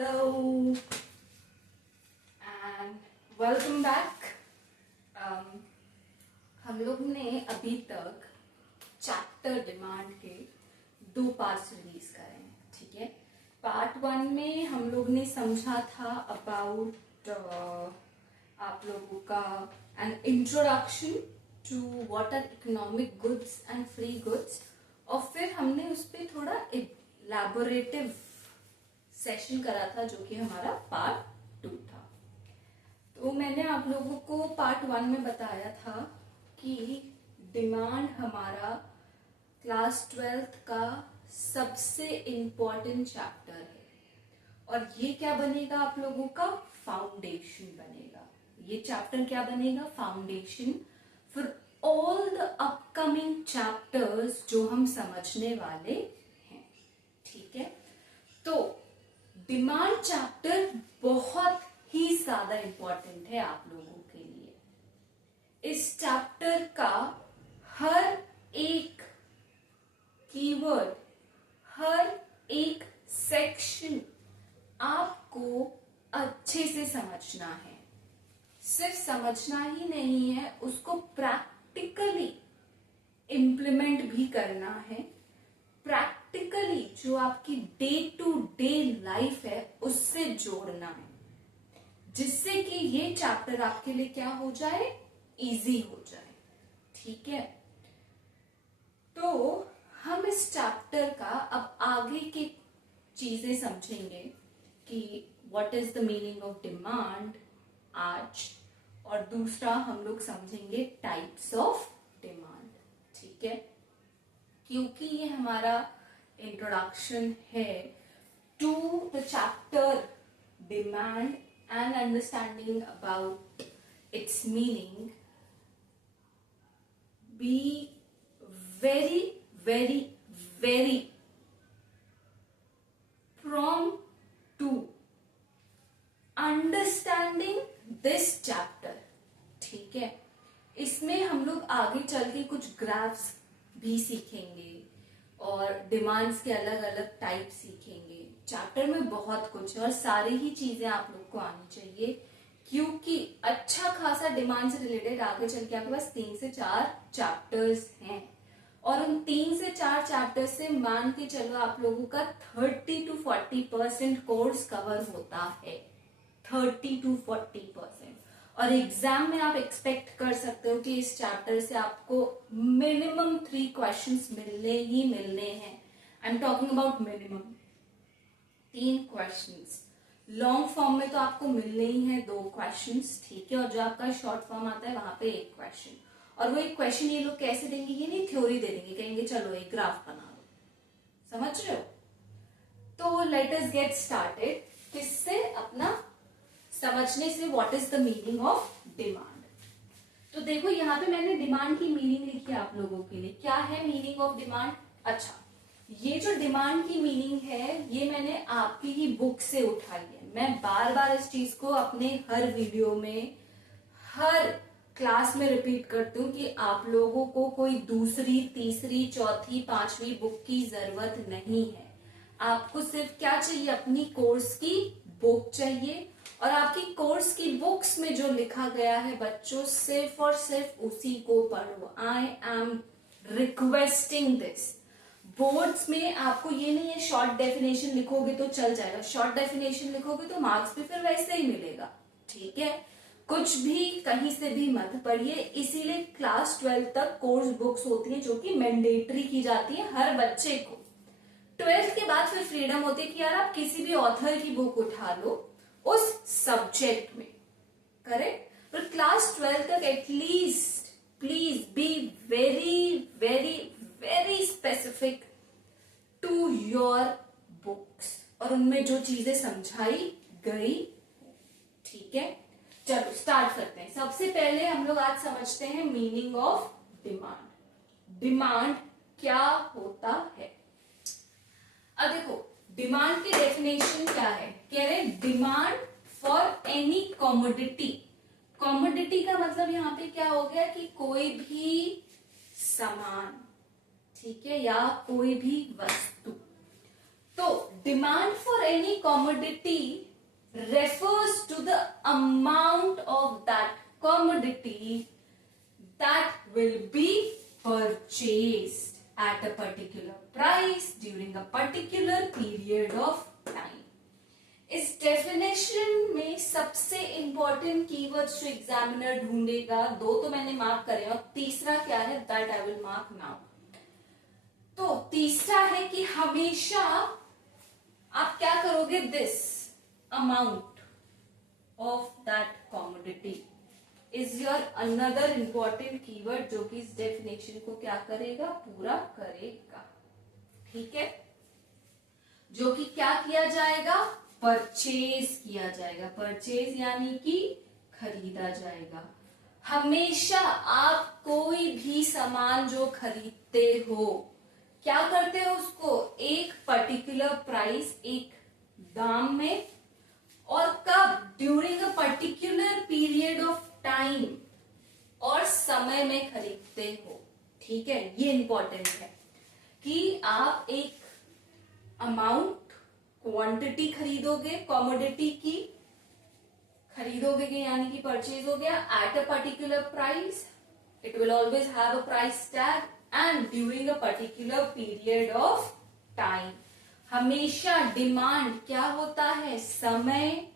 Hello and welcome back. हम लोग ने अभी तक चैप्टर डिमांड के 2 पार्ट्स रिलीज करे हैं, ठीक है। पार्ट 1 में हम लोग ने समझा था अबाउट आप लोगों का an introduction to what are economic goods and free goods, और फिर हमने उस पर थोड़ा इलैबोरेटिव सेशन करा था जो कि हमारा पार्ट 2 था। तो मैंने आप लोगों को पार्ट 1 में बताया था कि डिमांड हमारा क्लास 12th का सबसे इम्पोर्टेंट चैप्टर है, और ये क्या बनेगा आप लोगों का फाउंडेशन बनेगा। ये चैप्टर क्या बनेगा? Foundation for all the upcoming chapters जो हम समझने वाले हैं, ठीक है। तो डिमांड चैप्टर बहुत ही ज्यादा इंपॉर्टेंट है आप लोगों के लिए। इस चैप्टर का हर एक कीवर्ड, हर एक सेक्शन आपको अच्छे से समझना है। सिर्फ समझना ही नहीं है, उसको प्रैक्टिकली इम्प्लीमेंट भी करना है। प्रैक्टिकली जो आपकी डे टू डे लाइफ है उससे जोड़ना है, जिससे कि ये चैप्टर आपके लिए क्या हो जाए, इजी हो जाए, ठीक है। तो हम इस चैप्टर का अब आगे की चीजें समझेंगे कि what is the meaning of demand आज, और दूसरा हम लोग समझेंगे टाइप्स ऑफ डिमांड, ठीक है। क्योंकि ये हमारा इंट्रोडक्शन है to the chapter demand and understanding about its meaning, be very very very prompt to understanding this chapter, ठीक है। इसमें हम लोग आगे चल के कुछ ग्राफ्स भी सीखेंगे और डिमांड्स के अलग अलग टाइप सीखेंगे। चैप्टर में बहुत कुछ है और सारी ही चीजें आप लोग को आनी चाहिए, क्योंकि अच्छा खासा डिमांड से रिलेटेड आगे चल के आपके पास 3 से 4 चैप्टर्स हैं, और उन 3 से 4 चैप्टर से मान के चलो आप लोगों का 30 to 40% कोर्स कवर होता है। 30 to 40%। और एग्जाम में आप एक्सपेक्ट कर सकते हो कि इस चैप्टर से आपको मिनिमम 3 क्वेश्चंस मिलने ही मिलने हैं। I am talking about minimum 3 questions. Long form में तो आपको मिलने ही है 2 क्वेश्चंस, ठीक है, और जो आपका शॉर्ट फॉर्म आता है वहां पे 1 क्वेश्चन। और वो 1 क्वेश्चन ये लोग कैसे देंगे, ये नहीं थ्योरी दे देंगे, कहेंगे चलो एक ग्राफ बना लो, समझ रहे हो। तो लेट अस गेट स्टार्टेड, किससे? अपना समझने से what is the meaning of demand. तो देखो यहाँ पे मैंने डिमांड की मीनिंग लिखी है आप लोगों के लिए। क्या है मीनिंग ऑफ डिमांड? अच्छा, ये जो डिमांड की मीनिंग है ये मैंने आपकी ही बुक से उठाई है। मैं बार बार इस चीज को अपने हर वीडियो में, हर क्लास में रिपीट करती हूँ कि आप लोगों को कोई दूसरी, तीसरी, चौथी, 5वीं बुक की जरूरत नहीं है। आपको सिर्फ क्या चाहिए? अपनी कोर्स की बुक चाहिए, और आपकी कोर्स की बुक्स में जो लिखा गया है बच्चों, सिर्फ और सिर्फ उसी को पढ़ो। I am requesting this. Boards में आपको ये नहीं है शॉर्ट डेफिनेशन लिखोगे तो चल जाएगा, शॉर्ट डेफिनेशन लिखोगे तो मार्क्स भी फिर वैसे ही मिलेगा, ठीक है। कुछ भी कहीं से भी मत पढ़िए, इसीलिए क्लास 12 तक कोर्स बुक्स होती है जो कि मैंडेटरी की जाती है हर बच्चे को। 12th के बाद फिर फ्रीडम होती है कि यार आप किसी भी ऑथर की बुक उठा लो उस सब्जेक्ट में, करेक्ट। पर क्लास 12 तक at least please be very very very specific to your books, और उनमें जो चीजें समझाई गई, ठीक है। चलो स्टार्ट करते हैं। सबसे पहले हम लोग आज समझते हैं मीनिंग ऑफ डिमांड। डिमांड क्या होता है? अब देखो, डिमांड की डेफिनेशन क्या है? कह रहे demand for any commodity. Commodity का मतलब यहाँ पे क्या हो गया कि कोई भी सामान, ठीक है, या कोई भी वस्तु। तो demand for any commodity refers to the amount of that commodity that will be purchased at a particular price during a particular period of time. इस डेफिनेशन में सबसे इंपॉर्टेंट कीवर्ड्स जो एग्जामिनर ढूंढेगा, दो तो मैंने मार्क करे और तीसरा क्या है that I will mark now. तो तीसरा है कि हमेशा आप क्या करोगे, this amount of that commodity is your another important keyword जो कि इस डेफिनेशन को क्या करेगा, पूरा करेगा। ठीक है, जो कि क्या किया जाएगा, परचेज किया जाएगा। परचेज यानी कि खरीदा जाएगा। हमेशा आप कोई भी सामान जो खरीदते हो, क्या करते हो, उसको एक पर्टिकुलर प्राइस, एक दाम में, और कब, during a particular period of time और समय में खरीदते हो। ठीक है, ये इंपॉर्टेंट है कि आप एक अमाउंट, क्वांटिटी खरीदोगे, कॉमोडिटी की खरीदोगे यानी कि परचेज हो गया, eight a particular price, it will always have a price tag, and during a particular period of time. हमेशा डिमांड क्या होता है, समय,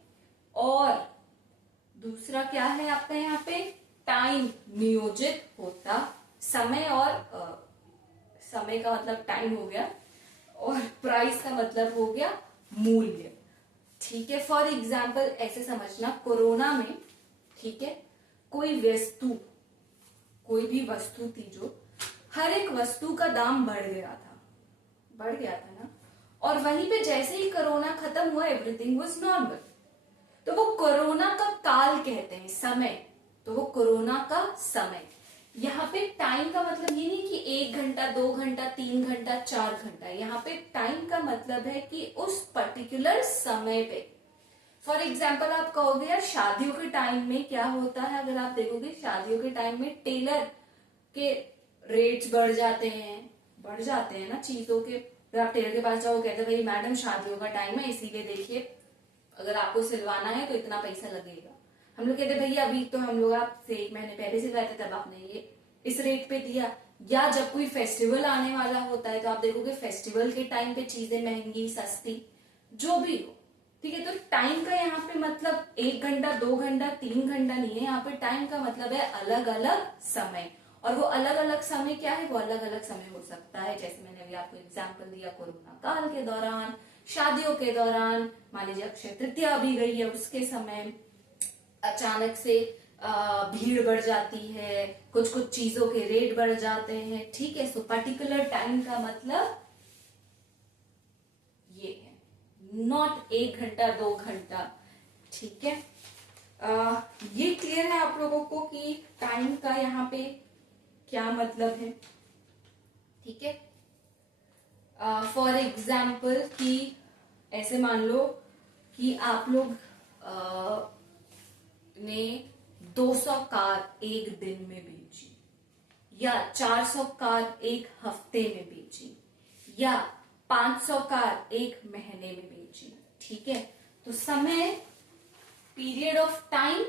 और दूसरा क्या है आपका यहाँ पे, टाइम नियोजित होता। समय और समय का मतलब टाइम हो गया, और प्राइस का मतलब हो गया मूल्य। ठीक है, फॉर एग्जाम्पल ऐसे समझना, कोरोना में, ठीक है, कोई भी वस्तु थी जो, हर एक वस्तु का दाम बढ़ गया था ना, और वहीं पे जैसे ही कोरोना खत्म हुआ, एवरीथिंग वाज नॉर्मल। तो वो कोरोना का काल कहते हैं, समय, तो वो कोरोना का समय। यहाँ पे टाइम का मतलब ये नहीं कि 1 घंटा, 2 घंटा, 3 घंटा, 4 घंटा। यहाँ पे टाइम का मतलब है कि उस पर्टिकुलर समय पे। फॉर एग्जाम्पल आप कहोगे यार शादियों के टाइम में क्या होता है, अगर आप देखोगे शादियों के टाइम में टेलर के रेट्स बढ़ जाते हैं ना चीजों के। अगर आप टेलर के पास जाओ, कहते हैं भाई मैडम शादियों का टाइम है, इसीलिए देखिए अगर आपको सिलवाना है तो इतना पैसा लगेगा। हम लोग कहते भैया अभी तो हम लोग आपसे 1 महीने पहले सिलवाए थे, तब आपने ये इस रेट पे दिया। या जब कोई फेस्टिवल आने वाला होता है तो आप देखोगे फेस्टिवल के टाइम पे चीजें महंगी, सस्ती, जो भी हो। ठीक है, तो टाइम का यहाँ पे मतलब 1 घंटा, 2 घंटा, 3 घंटा नहीं है। यहाँ पे टाइम का मतलब है अलग अलग समय, और वो अलग अलग समय क्या है, वो अलग अलग समय हो सकता है। जैसे मैंने अभी आपको एग्जाम्पल दिया, कोरोना काल के दौरान, शादियों के दौरान, मान लीजिए अक्षय तृतीया भी गई है, उसके समय अचानक से भीड़ बढ़ जाती है, कुछ कुछ चीजों के रेट बढ़ जाते हैं। ठीक है, सो पर्टिकुलर टाइम का मतलब ये है, नॉट 1 घंटा, 2 घंटा। ठीक है, ये क्लियर है आप लोगों को कि टाइम का यहाँ पे क्या मतलब है। ठीक है, फॉर एग्जाम्पल कि ऐसे मान लो कि आप लोग ने 200 कार एक दिन में बेची, या 400 कार एक हफ्ते में बेची, या 500 कार एक महीने में बेची। ठीक है, तो समय, period of time,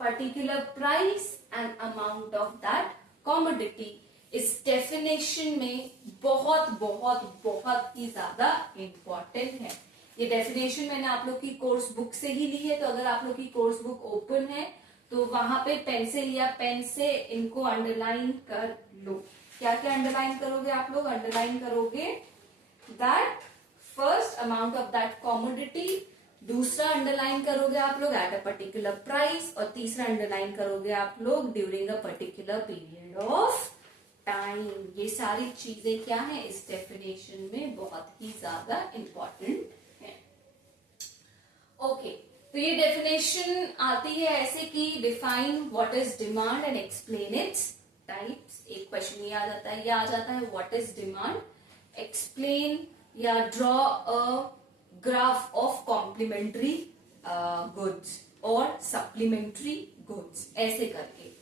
particular price and amount of that commodity इस डेफिनेशन में बहुत बहुत बहुत ही ज्यादा इंपॉर्टेंट है। ये डेफिनेशन मैंने आप लोग की कोर्स बुक से ही ली है, तो अगर आप लोग की कोर्स बुक ओपन है तो वहां पे पेंसिल या पेन से इनको अंडरलाइन कर लो। क्या क्या अंडरलाइन करोगे आप लोग, अंडरलाइन करोगे that first amount of that commodity, दूसरा अंडरलाइन करोगे आप लोग एट अ पर्टिकुलर प्राइस, और तीसरा अंडरलाइन करोगे आप लोग during a particular period of time. ये सारी चीजें क्या है इस डेफिनेशन में बहुत ही ज्यादा इंपॉर्टेंट है। ओके, तो ये डेफिनेशन आती है ऐसे कि define what is demand and explain its types. एक क्वेश्चन ये आ जाता है, ये आ जाता है व्हाट इज डिमांड, एक्सप्लेन या draw a graph of complementary goods और सप्लीमेंट्री गुड्स, ऐसे करके।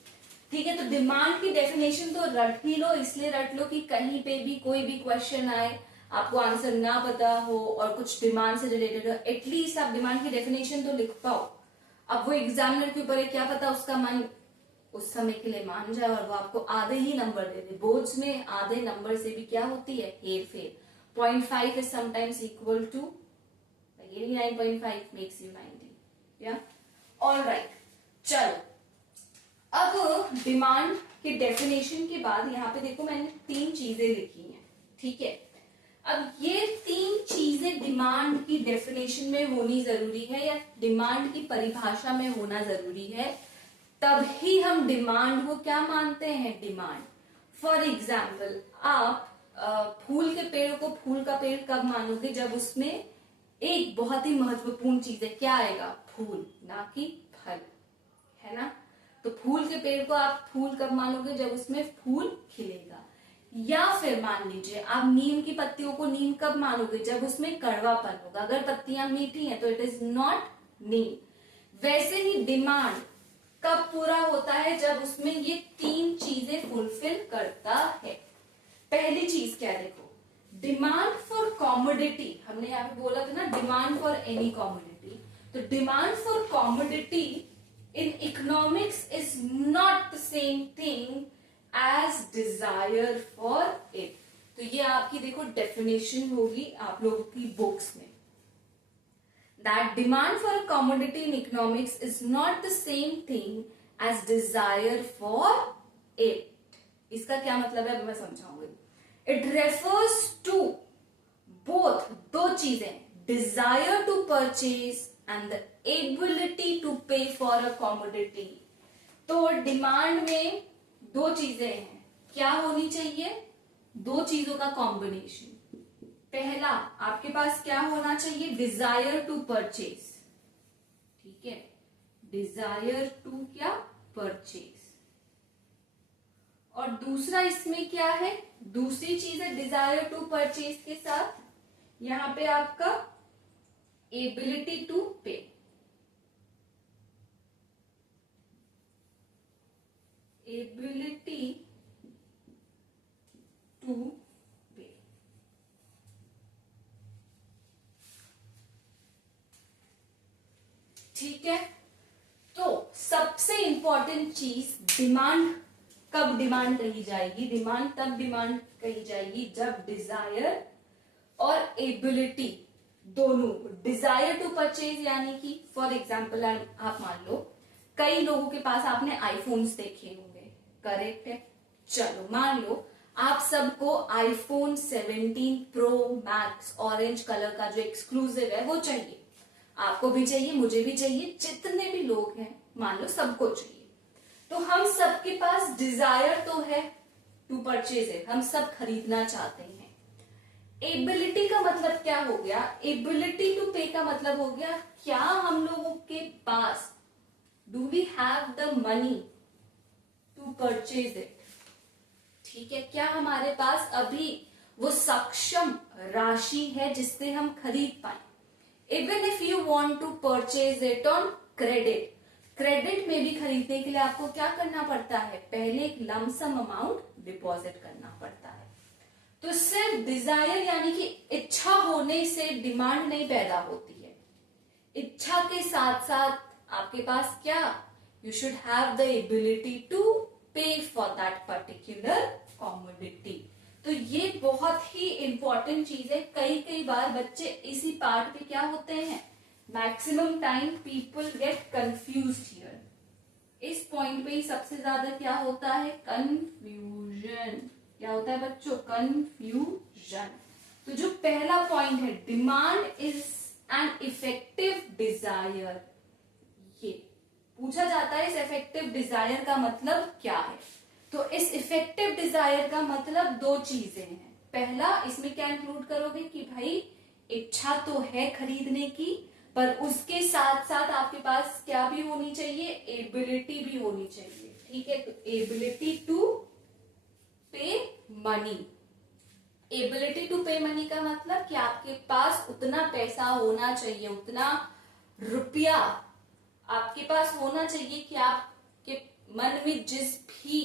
ठीक है, तो डिमांड की डेफिनेशन तो रट ही लो, इसलिए रट लो कि कहीं पे भी कोई भी क्वेश्चन आए आपको आंसर ना पता हो और कुछ डिमांड से रिलेटेड हो, एटलीस्ट आप डिमांड की डेफिनेशन तो लिख पाओ। अब वो एग्जामिनर के ऊपर है, क्या पता उसका मन उस समय के लिए मान जाए और वो आपको आधे ही नंबर दे दे। बोर्ड्स में आधे नंबर से भी क्या होती है, हेर फेर। 0.5 is sometimes equal to 89.5 makes you 90. Yeah? All right. चलो, अब डिमांड के डेफिनेशन के बाद यहाँ पे देखो मैंने 3 चीजें लिखी हैं, ठीक है। अब ये 3 चीजें डिमांड की डेफिनेशन में होनी जरूरी है या डिमांड की परिभाषा में होना जरूरी है, तभी हम डिमांड को क्या मानते हैं, डिमांड। फॉर एग्जाम्पल, आप फूल के पेड़ को फूल का पेड़ कब मानोगे, जब उसमें एक बहुत ही महत्वपूर्ण चीज है, क्या आएगा, फूल, ना कि फल, है ना। तो फूल के पेड़ को आप फूल कब मानोगे, जब उसमें फूल खिलेगा। या फिर मान लीजिए आप नीम की पत्तियों को नीम कब मानोगे, जब उसमें कड़वापन होगा। अगर पत्तियां मीठी हैं तो इट इज नॉट नीम। वैसे ही डिमांड कब पूरा होता है, जब उसमें ये 3 चीजें फुलफिल करता है। पहली चीज क्या, देखो, डिमांड फॉर कॉमोडिटी, हमने यहाँ पे बोला था ना डिमांड फॉर एनी कॉमोडिटी, तो demand for commodity in economics is not the same thing as desire for it. तो ये आपकी देखो डेफिनेशन होगी आप लोगों की बुक्स में, that demand for a commodity in economics is not the same thing as desire for it. इसका क्या मतलब है मैं समझाऊंगी। इट रेफर्स टू बोथ, 2 चीजें, desire to purchase and the ability to pay for a commodity. तो demand में 2 चीजें हैं, क्या होनी चाहिए, 2 चीजों का कॉम्बिनेशन। पहला, आपके पास क्या होना चाहिए, डिजायर टू परचेज, ठीक है, डिजायर टू क्या, परचेज। और दूसरा इसमें क्या है, दूसरी चीज है डिजायर टू परचेज के साथ यहां पे आपका एबिलिटी टू पे। एबिलिटी टू पे, ठीक है। तो सबसे इंपॉर्टेंट चीज, डिमांड कब डिमांड कही जाएगी, डिमांड तब डिमांड कही जाएगी जब डिजायर और एबिलिटी दोनों, डिजायर टू परचेज यानी कि फॉर एग्जाम्पल आप मान लो कई लोगों के पास आपने आईफोन्स देखे होंगे, करेक्ट है। चलो मान लो आप सबको iPhone 17 pro max orange colour का जो एक्सक्लूसिव है वो चाहिए, आपको भी चाहिए, मुझे भी चाहिए, जितने भी लोग हैं मान लो सबको चाहिए। तो हम सबके पास डिजायर तो है टू परचेज है, हम सब खरीदना चाहते हैं। एबिलिटी का मतलब क्या हो गया, एबिलिटी टू पे का मतलब हो गया क्या हम लोगों के पास, do we have the money to purchase it, ठीक है, क्या हमारे पास अभी वो सक्षम राशि है जिससे हम खरीद पाए। Even if you want to purchase it on credit, credit में भी खरीदने के लिए आपको क्या करना पड़ता है, पहले एक लमसम अमाउंट डिपॉजिट करना पड़ता है। तो सिर्फ डिजायर यानी कि इच्छा होने से डिमांड नहीं पैदा होती है, इच्छा के साथ साथ आपके पास क्या, you should have the ability to pay for that particular commodity. तो ये बहुत ही इंपॉर्टेंट चीज है। कई बार बच्चे इसी पार्ट पे क्या होते हैं, maximum time people get confuse here, इस पॉइंट पे ही सबसे ज्यादा क्या होता है, कंफ्यूजन। क्या होता है बच्चों, कंफ्यूजन। तो जो पहला पॉइंट है, demand is an effective desire, ये पूछा जाता है इस इफेक्टिव डिजायर का मतलब क्या है। तो इस इफेक्टिव डिजायर का मतलब 2 चीजें हैं। पहला, इसमें क्या इंक्लूड करोगे कि भाई इच्छा तो है खरीदने की, पर उसके साथ साथ आपके पास क्या भी होनी चाहिए, एबिलिटी भी होनी चाहिए, ठीक है। तो एबिलिटी टू पे मनी, एबिलिटी टू पे मनी का मतलब कि आपके पास उतना पैसा होना चाहिए, उतना रुपया आपके पास होना चाहिए कि आपके मन में जिस भी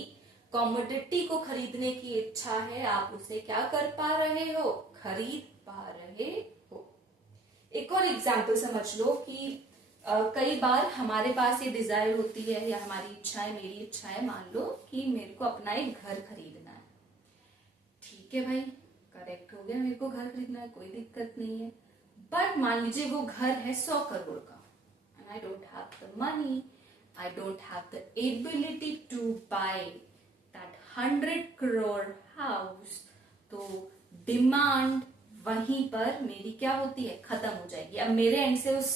कॉमोडिटी को खरीदने की इच्छा है आप उसे क्या कर पा रहे हो, खरीद पा रहे हो। एक और एग्जाम्पल समझ लो कि कई बार हमारे पास ये डिजायर होती है या हमारी इच्छा है, मेरी इच्छा है, मान लो कि मेरे को अपना एक घर खरीदना है। ठीक है भाई, करेक्ट हो गया, मेरे को घर खरीदना है, कोई दिक्कत नहीं है। बट मान लीजिए वो घर है 100 करोड़ का, and I don't have the money, I don't have the ability to buy that 100 crore house. तो डिमांड वहीं पर मेरी क्या होती है, खत्म हो जाएगी। अब मेरे एंड से उस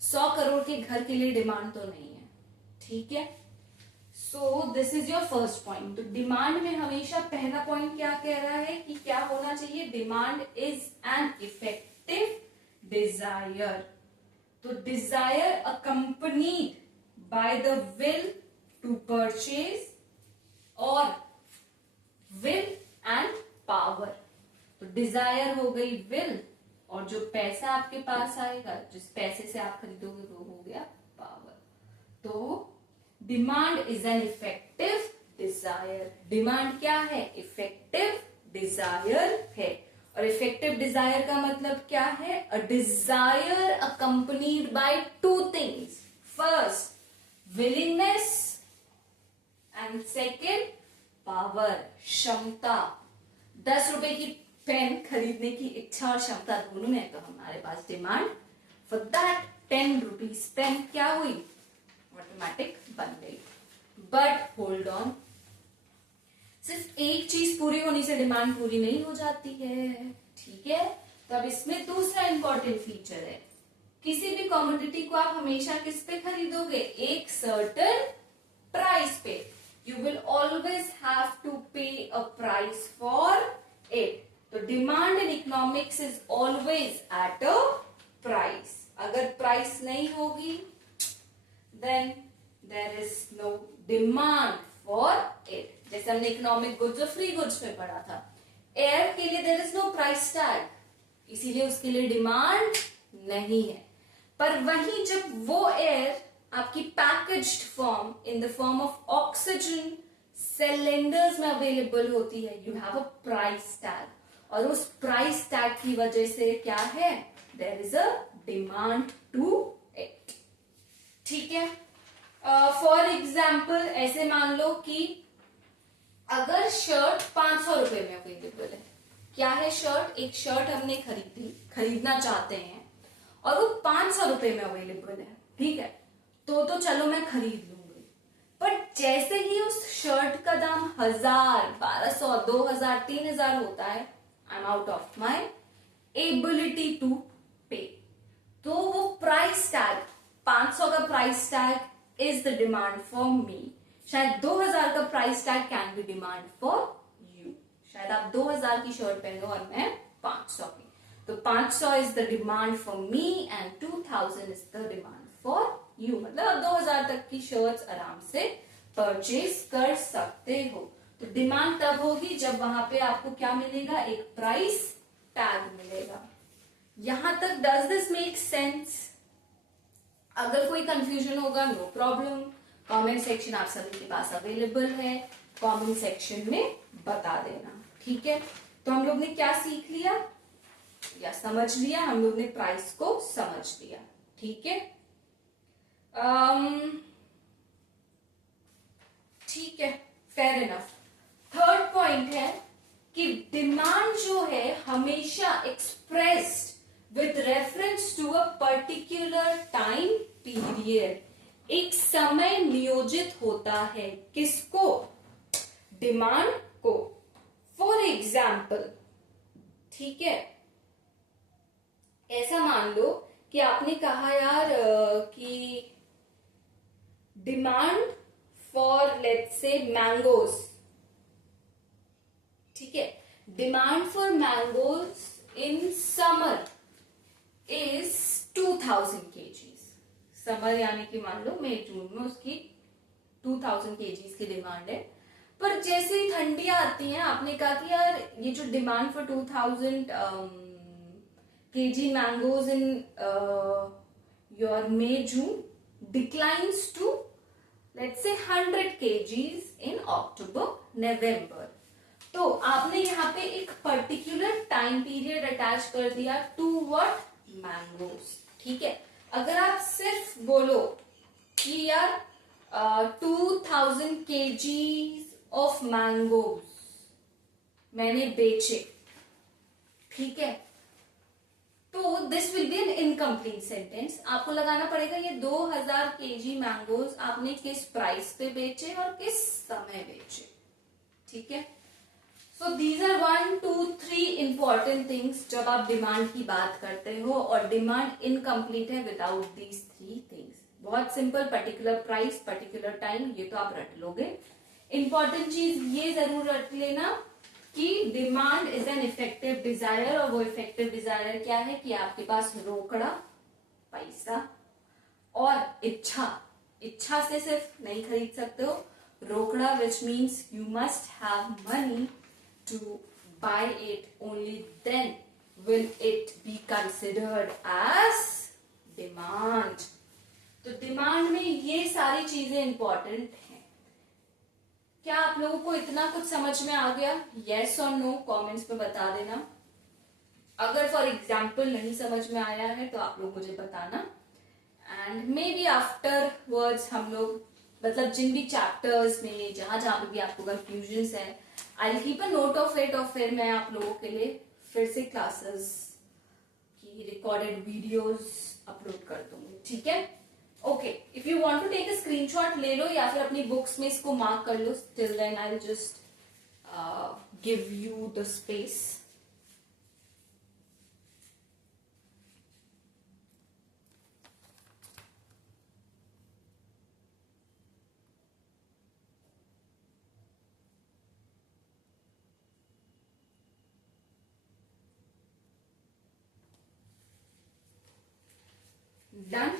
100 करोड़ के घर के लिए डिमांड तो नहीं है। ठीक है, so this is your first point. तो डिमांड में हमेशा पहला पॉइंट क्या कह रहा है कि क्या होना चाहिए, demand is an effective desire. तो desire accompanied by the will to purchase और विल एंड पावर। तो डिजायर हो गई विल, और जो पैसा आपके पास आएगा, जिस पैसे से आप खरीदोगे, वो हो गया पावर। तो demand is an effective desire. Demand क्या है, इफेक्टिव डिजायर है। और इफेक्टिव डिजायर का मतलब क्या है, a desire accompanied by two things, first willingness and second power, क्षमता। 10 रुपए की पेन खरीदने की इच्छा और क्षमता दोनों में, तो हमारे पास demand for that 10 rupees pen क्या हुई, ऑटोमेटिक बन गई। बट होल्ड ऑन, सिर्फ एक चीज पूरी होने से डिमांड पूरी नहीं हो जाती है। ठीक है, तो अब इसमें दूसरा इंपॉर्टेंट फीचर है, किसी भी कमोडिटी को आप हमेशा किस पे खरीदोगे, एक सर्टेन प्राइस पे। You will always have to pay a price for it. तो demand in economics is always at a price. अगर प्राइस नहीं होगी then there is no demand for it. जैसे हमने इकोनॉमिक गुड्स और फ्री गुड्स में पढ़ा था, एयर के लिए there is no price tag, इसीलिए उसके लिए डिमांड नहीं है। पर वहीं जब वो एयर आपकी packaged form in the form of oxygen cylinders में अवेलेबल होती है, you have a price tag. और उस प्राइस टैग की वजह से क्या है, there is a demand to it. ठीक है, फॉर एग्जाम्पल ऐसे मान लो कि अगर शर्ट 500 रुपए में अवेलेबल है, क्या है शर्ट, एक शर्ट हमने खरीदना चाहते हैं और वो 500 रुपए में अवेलेबल है, ठीक है, तो चलो मैं खरीद लूंगी। पर जैसे ही उस शर्ट का दाम 1000, 1200, 2000, 3000 होता है, I am out of my ability to pay. तो वो प्राइस टैग, 500 का price tag is the demand for me. शायद 2000 का price tag can be demand for you. शायद आप 2000 की शर्ट पहनो और मैं 500 की। तो 500 is the demand for me and 2000 is the demand for you. मतलब आप 2000 तक की शर्ट्स आराम से परचेज कर सकते हो। तो डिमांड तब होगी जब वहां पे आपको क्या मिलेगा, एक प्राइस टैग मिलेगा। यहां तक डज दिस मेक सेंस? अगर कोई कंफ्यूजन होगा, नो प्रॉब्लम, कमेंट सेक्शन आप सभी के पास अवेलेबल है, कमेंट सेक्शन में बता देना। ठीक है, तो हम लोग ने क्या सीख लिया या समझ लिया, हम लोग ने प्राइस को समझ लिया। ठीक है, ठीक है, फेयर इनफ। थर्ड पॉइंट है कि डिमांड जो है हमेशा expressed with reference to a particular time period. एक समय नियोजित होता है, किसको, डिमांड को। फॉर एग्जाम्पल, ठीक है, ऐसा मान लो कि आपने कहा यार कि demand for let's say mangoes, ठीक है, demand for mangoes in summer is 2000 kgs। Summer यानी कि मान लो मई जून में उसकी 2000 kgs की डिमांड है। पर जैसे ही ठंडियां आती हैं, आपने कहा कि यार ये जो demand for 2000 kg mangoes in your May June declines to let's say 100 kgs इन अक्टूबर नवंबर। तो आपने यहाँ पे एक पर्टिकुलर टाइम पीरियड अटैच कर दिया टू व्हाट, मैंगोज। ठीक है, अगर आप सिर्फ बोलो कि यार 2000 kgs ऑफ मैंगोज मैंने बेचे, ठीक है, तो this will be N incomplete sentence. आपको लगाना पड़ेगा ये 2000 kg मैंगोज आपने किस प्राइस पे बेचे और किस समय बेचे। ठीक है, so these are 1 2 3 important things जब आप डिमांड की बात करते हो, और डिमांड इनकम्प्लीट है विदाउट दीज 3 थिंग्स। बहुत simple, particular price, particular time, ये तो आप रट लोगे। इंपॉर्टेंट चीज ये जरूर रट लेना कि demand is an effective desire, और वो इफेक्टिव डिजायर क्या है कि आपके पास रोकड़ा पैसा और इच्छा, इच्छा से सिर्फ नहीं खरीद सकते हो, रोकड़ा which means you must have money to buy it, only then will it be considered as demand. तो डिमांड में ये सारी चीजें इंपॉर्टेंट हैं। क्या आप लोगों को इतना कुछ समझ में आ गया? यस और नो कमेंट्स में बता देना। अगर फॉर एग्जाम्पल नहीं समझ में आया है तो आप लोग मुझे बताना, and may be after words हम लोग मतलब जिन भी चैप्टर्स में जहां जहां पे भी आपको कंफ्यूजन है, I will keep a note of it, और फिर मैं आप लोगों के लिए फिर से क्लासेस की रिकॉर्डेड वीडियोस अपलोड कर दूंगी। ठीक है, okay, if you want to take a screenshot ले लो या फिर अपनी बुक्स में इसको मार्क कर लो। Till then I will just give you the space. Done.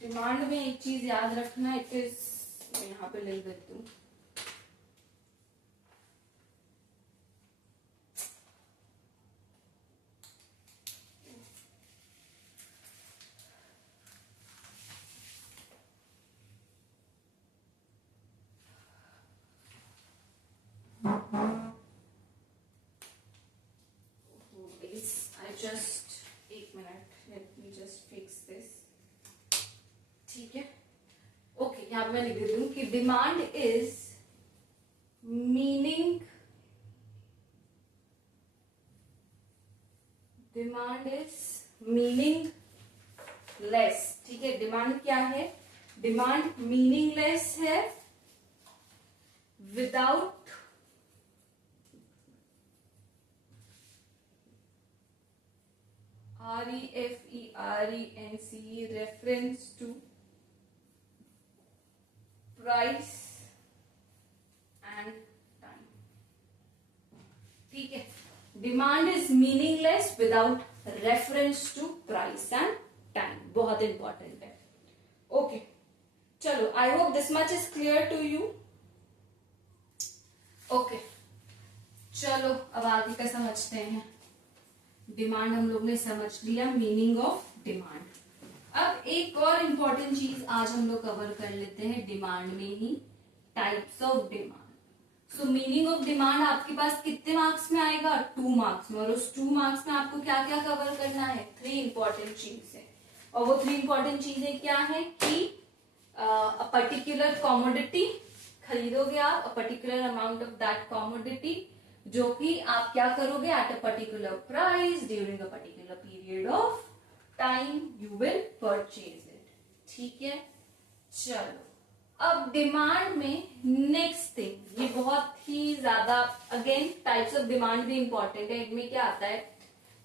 Demand में एक चीज याद रखना, इट इज, मैं यहाँ पे लिख देती हूँ, आई जस्ट, एक minute, late me just fix this. ठीक है, ओके, यहाँ पे मैं लिख देती हूँ कि demand is meaning, demand is meaningless. ठीक है, डिमांड क्या है? डिमांड मीनिंगलेस है without REFERENC reference to price and time। ठीक है, demand is meaningless without reference to price and time, बहुत इंपॉर्टेंट है। ओके, चलो, I hope this much is clear to you. Okay, चलो अब आगे का समझते हैं। डिमांड हम लोग ने समझ लिया, मीनिंग ऑफ डिमांड। अब एक और इंपॉर्टेंट चीज आज हम लोग कवर कर लेते हैं डिमांड में ही, types of demand. So meaning of demand आपके पास कितने मार्क्स में आएगा? 2 मार्क्स में, और उस 2 मार्क्स में आपको क्या क्या कवर करना है? 3 इंपॉर्टेंट चीज है, और वो 3 इंपॉर्टेंट चीजें क्या है कि अ पर्टिकुलर कॉमोडिटी खरीदोगे आप, a particular amount of that commodity, जो कि आप क्या करोगे, eight a particular price during a particular period of time you will purchase it. ठीक है, चलो अब डिमांड में नेक्स्ट थिंग, ये बहुत ही ज्यादा, अगेन टाइप्स ऑफ डिमांड भी इंपॉर्टेंट है। इनमें क्या आता है,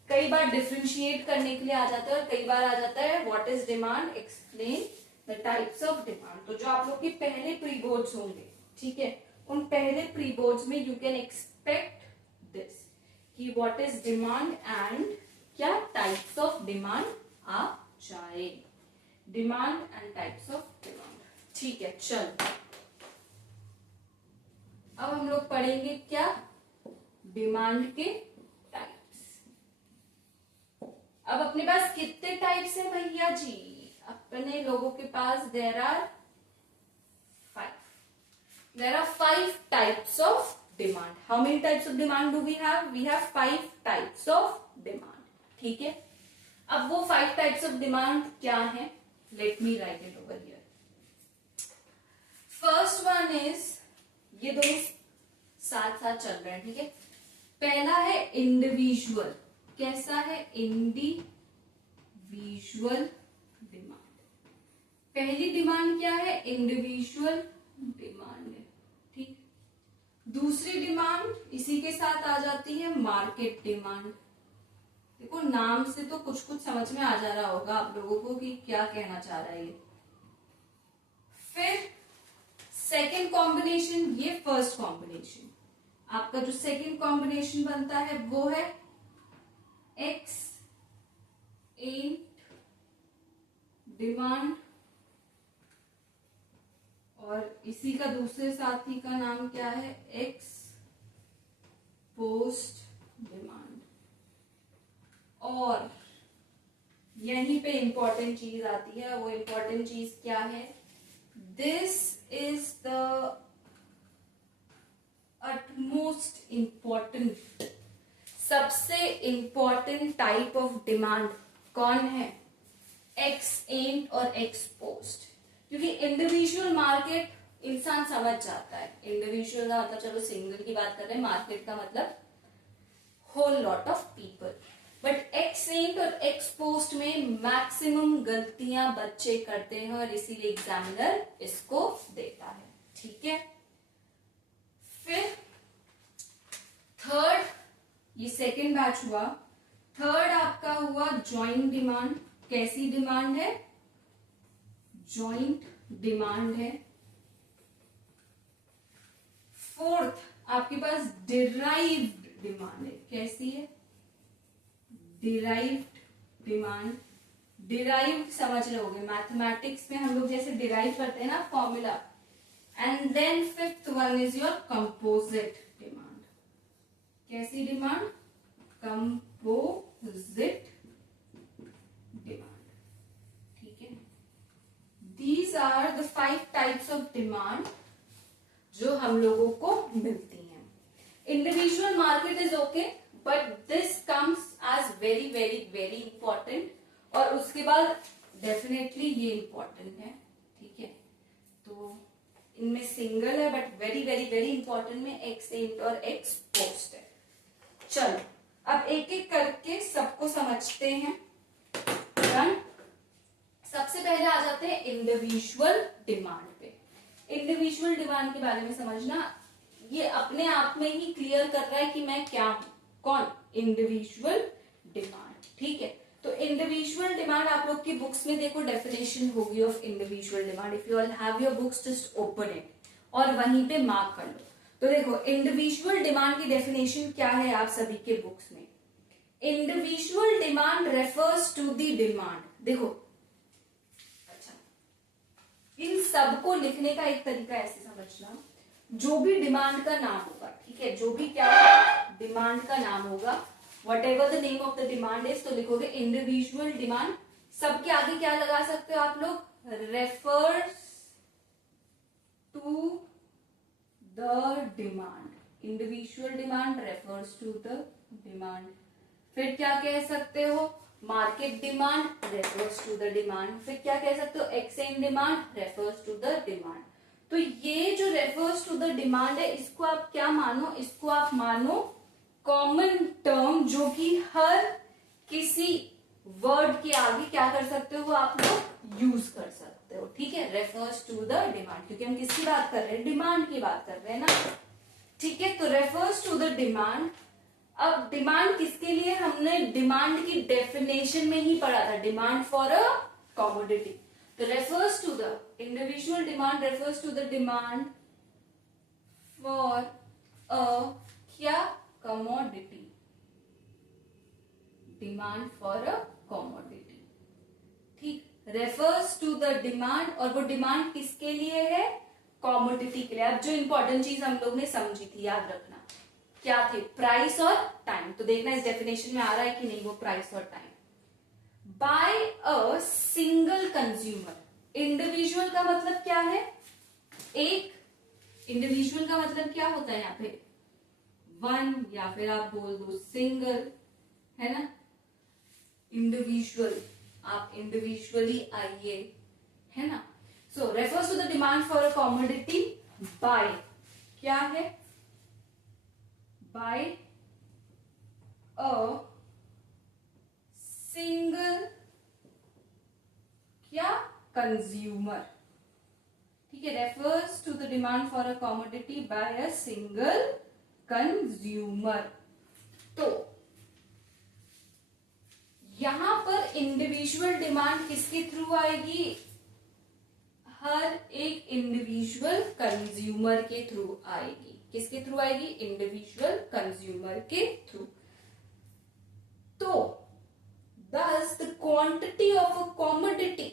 कई बार डिफ्रेंशिएट करने के लिए आ जाता है और कई बार आ जाता है what is demand, explain the types of demand. तो जो आप लोग के पहले प्री बोर्ड्स होंगे, ठीक है, उन पहले प्री बोर्ड्स में यू कैन एक्सपेक्ट दिस कि व्हाट इज डिमांड एंड क्या टाइप्स ऑफ डिमांड आ जाए, demand and types of demand. ठीक है, चल अब हम लोग पढ़ेंगे क्या, डिमांड के टाइप्स। अब अपने पास कितने टाइप्स हैं भैया जी? अपने लोगों के पास there are 5 types of demand. How many types of demand do we have? We have 5 types of demand. ठीक है, अब वो 5 टाइप्स ऑफ डिमांड क्या है? Let me right it over here. First one is, ये दोनों साथ साथ चल रहे हैं. ठीक है, पहला है इंडिविजुअल. कैसा है? Individual demand. पहली डिमांड क्या है? इंडिविजुअल डिमांड है. ठीक, दूसरी डिमांड इसी के साथ आ जाती है मार्केट डिमांड. देखो नाम से तो कुछ कुछ समझ में आ जा रहा होगा आप लोगों को कि क्या कहना चाह रहा है ये. फिर सेकेंड कॉम्बिनेशन, ये फर्स्ट कॉम्बिनेशन. आपका जो सेकेंड कॉम्बिनेशन बनता है वो है एक्स एंड डिमांड, और इसी का दूसरे साथी का नाम क्या है? X post demand. और यहीं पे इंपॉर्टेंट चीज आती है. वो इंपॉर्टेंट चीज क्या है? This is the utmost important, सबसे इंपॉर्टेंट टाइप ऑफ डिमांड कौन है? एक्स एंड और एक्स पोस्ट. क्योंकि इंडिविजुअल मार्केट इंसान समझ जाता है. इंडिविजुअल का मतलब, चलो सिंगल की बात कर रहे हैं, मार्केट का मतलब whole lot of people. But ex ante और एक्स पोस्ट में मैक्सिमम गलतियां बच्चे करते हैं और इसीलिए एग्जामिनर इसको देता है. ठीक है, फिर थर्ड, ये सेकेंड बैच हुआ. थर्ड आपका हुआ जॉइंट डिमांड. कैसी डिमांड है? जॉइंट डिमांड है. फोर्थ आपके पास डिराइव्ड डिमांड है. कैसी है? Derived demand. डिराइव्ड समझ रहे होगे, मैथमेटिक्स में हम लोग जैसे डिराइव करते हैं ना formula. And then fifth one is your composite demand. कैसी डिमांड? Composite demand. ठीक है, These are the 5 types of demand जो हम लोगों को मिलती हैं. Individual market is okay, but this comes as very very very important. और उसके बाद definitely ये important है. ठीक है, तो इनमें सिंगल है but very very very important में एक्स एंड और एक्स पोस्ट है. चलो अब एक एक करके सबको समझते हैं. डन. सबसे पहले आ जाते हैं इंडिविजुअल डिमांड पे. इंडिविजुअल डिमांड के बारे में समझना, ये अपने आप में ही क्लियर कर रहा है कि मैं क्या हूं. कौन? Individual demand. ठीक है, तो इंडिविजुअल डिमांड आप लोग की बुक्स में देखो डेफिनेशन होगी of individual demand. If you all have your books just open it और वहीं पे मार्क कर लो. तो देखो इंडिविजुअल डिमांड की डेफिनेशन क्या है आप सभी के बुक्स में. Individual demand refers to the demand. देखो अच्छा, इन सबको लिखने का एक तरीका ऐसे समझना, जो भी डिमांड का नाम होगा, ठीक है, जो भी क्या डिमांड का नाम होगा, whatever the name of the demand is, तो लिखोगे इंडिविजुअल डिमांड. सबके आगे क्या लगा सकते हो आप लोग? Refers to the demand. Individual demand refers to the demand. फिर क्या कह सकते हो? Market demand refers to the demand. फिर क्या कह सकते हो? Exchange demand refers to the demand. तो ये जो रेफर्स टू द डिमांड है, इसको आप क्या मानो? इसको आप मानो कॉमन टर्म जो कि हर किसी वर्ड के आगे क्या कर सकते हो? वो आप लोग यूज कर सकते हो. ठीक है, रेफर्स टू द डिमांड, क्योंकि हम किसकी बात कर रहे हैं? डिमांड की बात कर रहे हैं ना. ठीक है, तो रेफर्स टू द डिमांड. अब डिमांड किसके लिए? हमने डिमांड की डेफिनेशन में ही पढ़ा था, डिमांड फॉर अ कमोडिटी. तो refers to the individual demand refers to the demand for a क्या? Commodity. Demand for a commodity. ठीक, रेफर्स टू द डिमांड. और वो डिमांड किसके लिए है? कमोडिटी के लिए. अब जो इंपॉर्टेंट चीज हम लोग ने समझी थी, याद रखना, क्या थे? प्राइस और टाइम. तो देखना इस डेफिनेशन में आ रहा है कि नहीं वो प्राइस और time. By a single consumer. Individual का मतलब क्या है? एक. इंडिविजुअल का मतलब क्या होता है यहाँ पे? वन, या फिर आप बोल दो सिंगल, है ना, इंडिविजुअल, आप इंडिविजुअली आइए, है ना। So refers to the demand for a commodity by, क्या है, बाय अ सिंगल क्या, कंज्यूमर, ठीक है, refers to the demand for a commodity by a single consumer. तो यहां पर इंडिविजुअल डिमांड किसके थ्रू आएगी, हर एक इंडिविजुअल कंज्यूमर के थ्रू आएगी, किसके थ्रू आएगी, इंडिविजुअल कंज्यूमर के थ्रू। तो thus the quantity of a commodity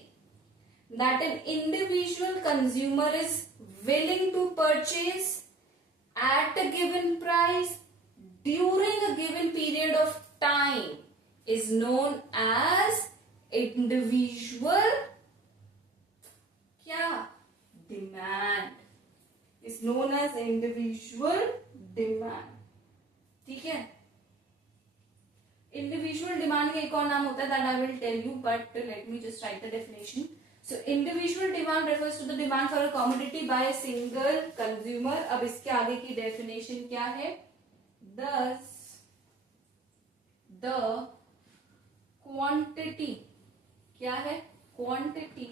that an individual consumer is willing to purchase at a given price during a given period of time is known as individual क्या, demand, is known as individual demand, ठीक है। Individual demand का एक और नाम होता है, that I will tell you, but let me just write the definition. So individual demand refers to the demand for a commodity by a single consumer. अब इसके आगे की डेफिनेशन क्या है, thus the quantity, क्या है, quantity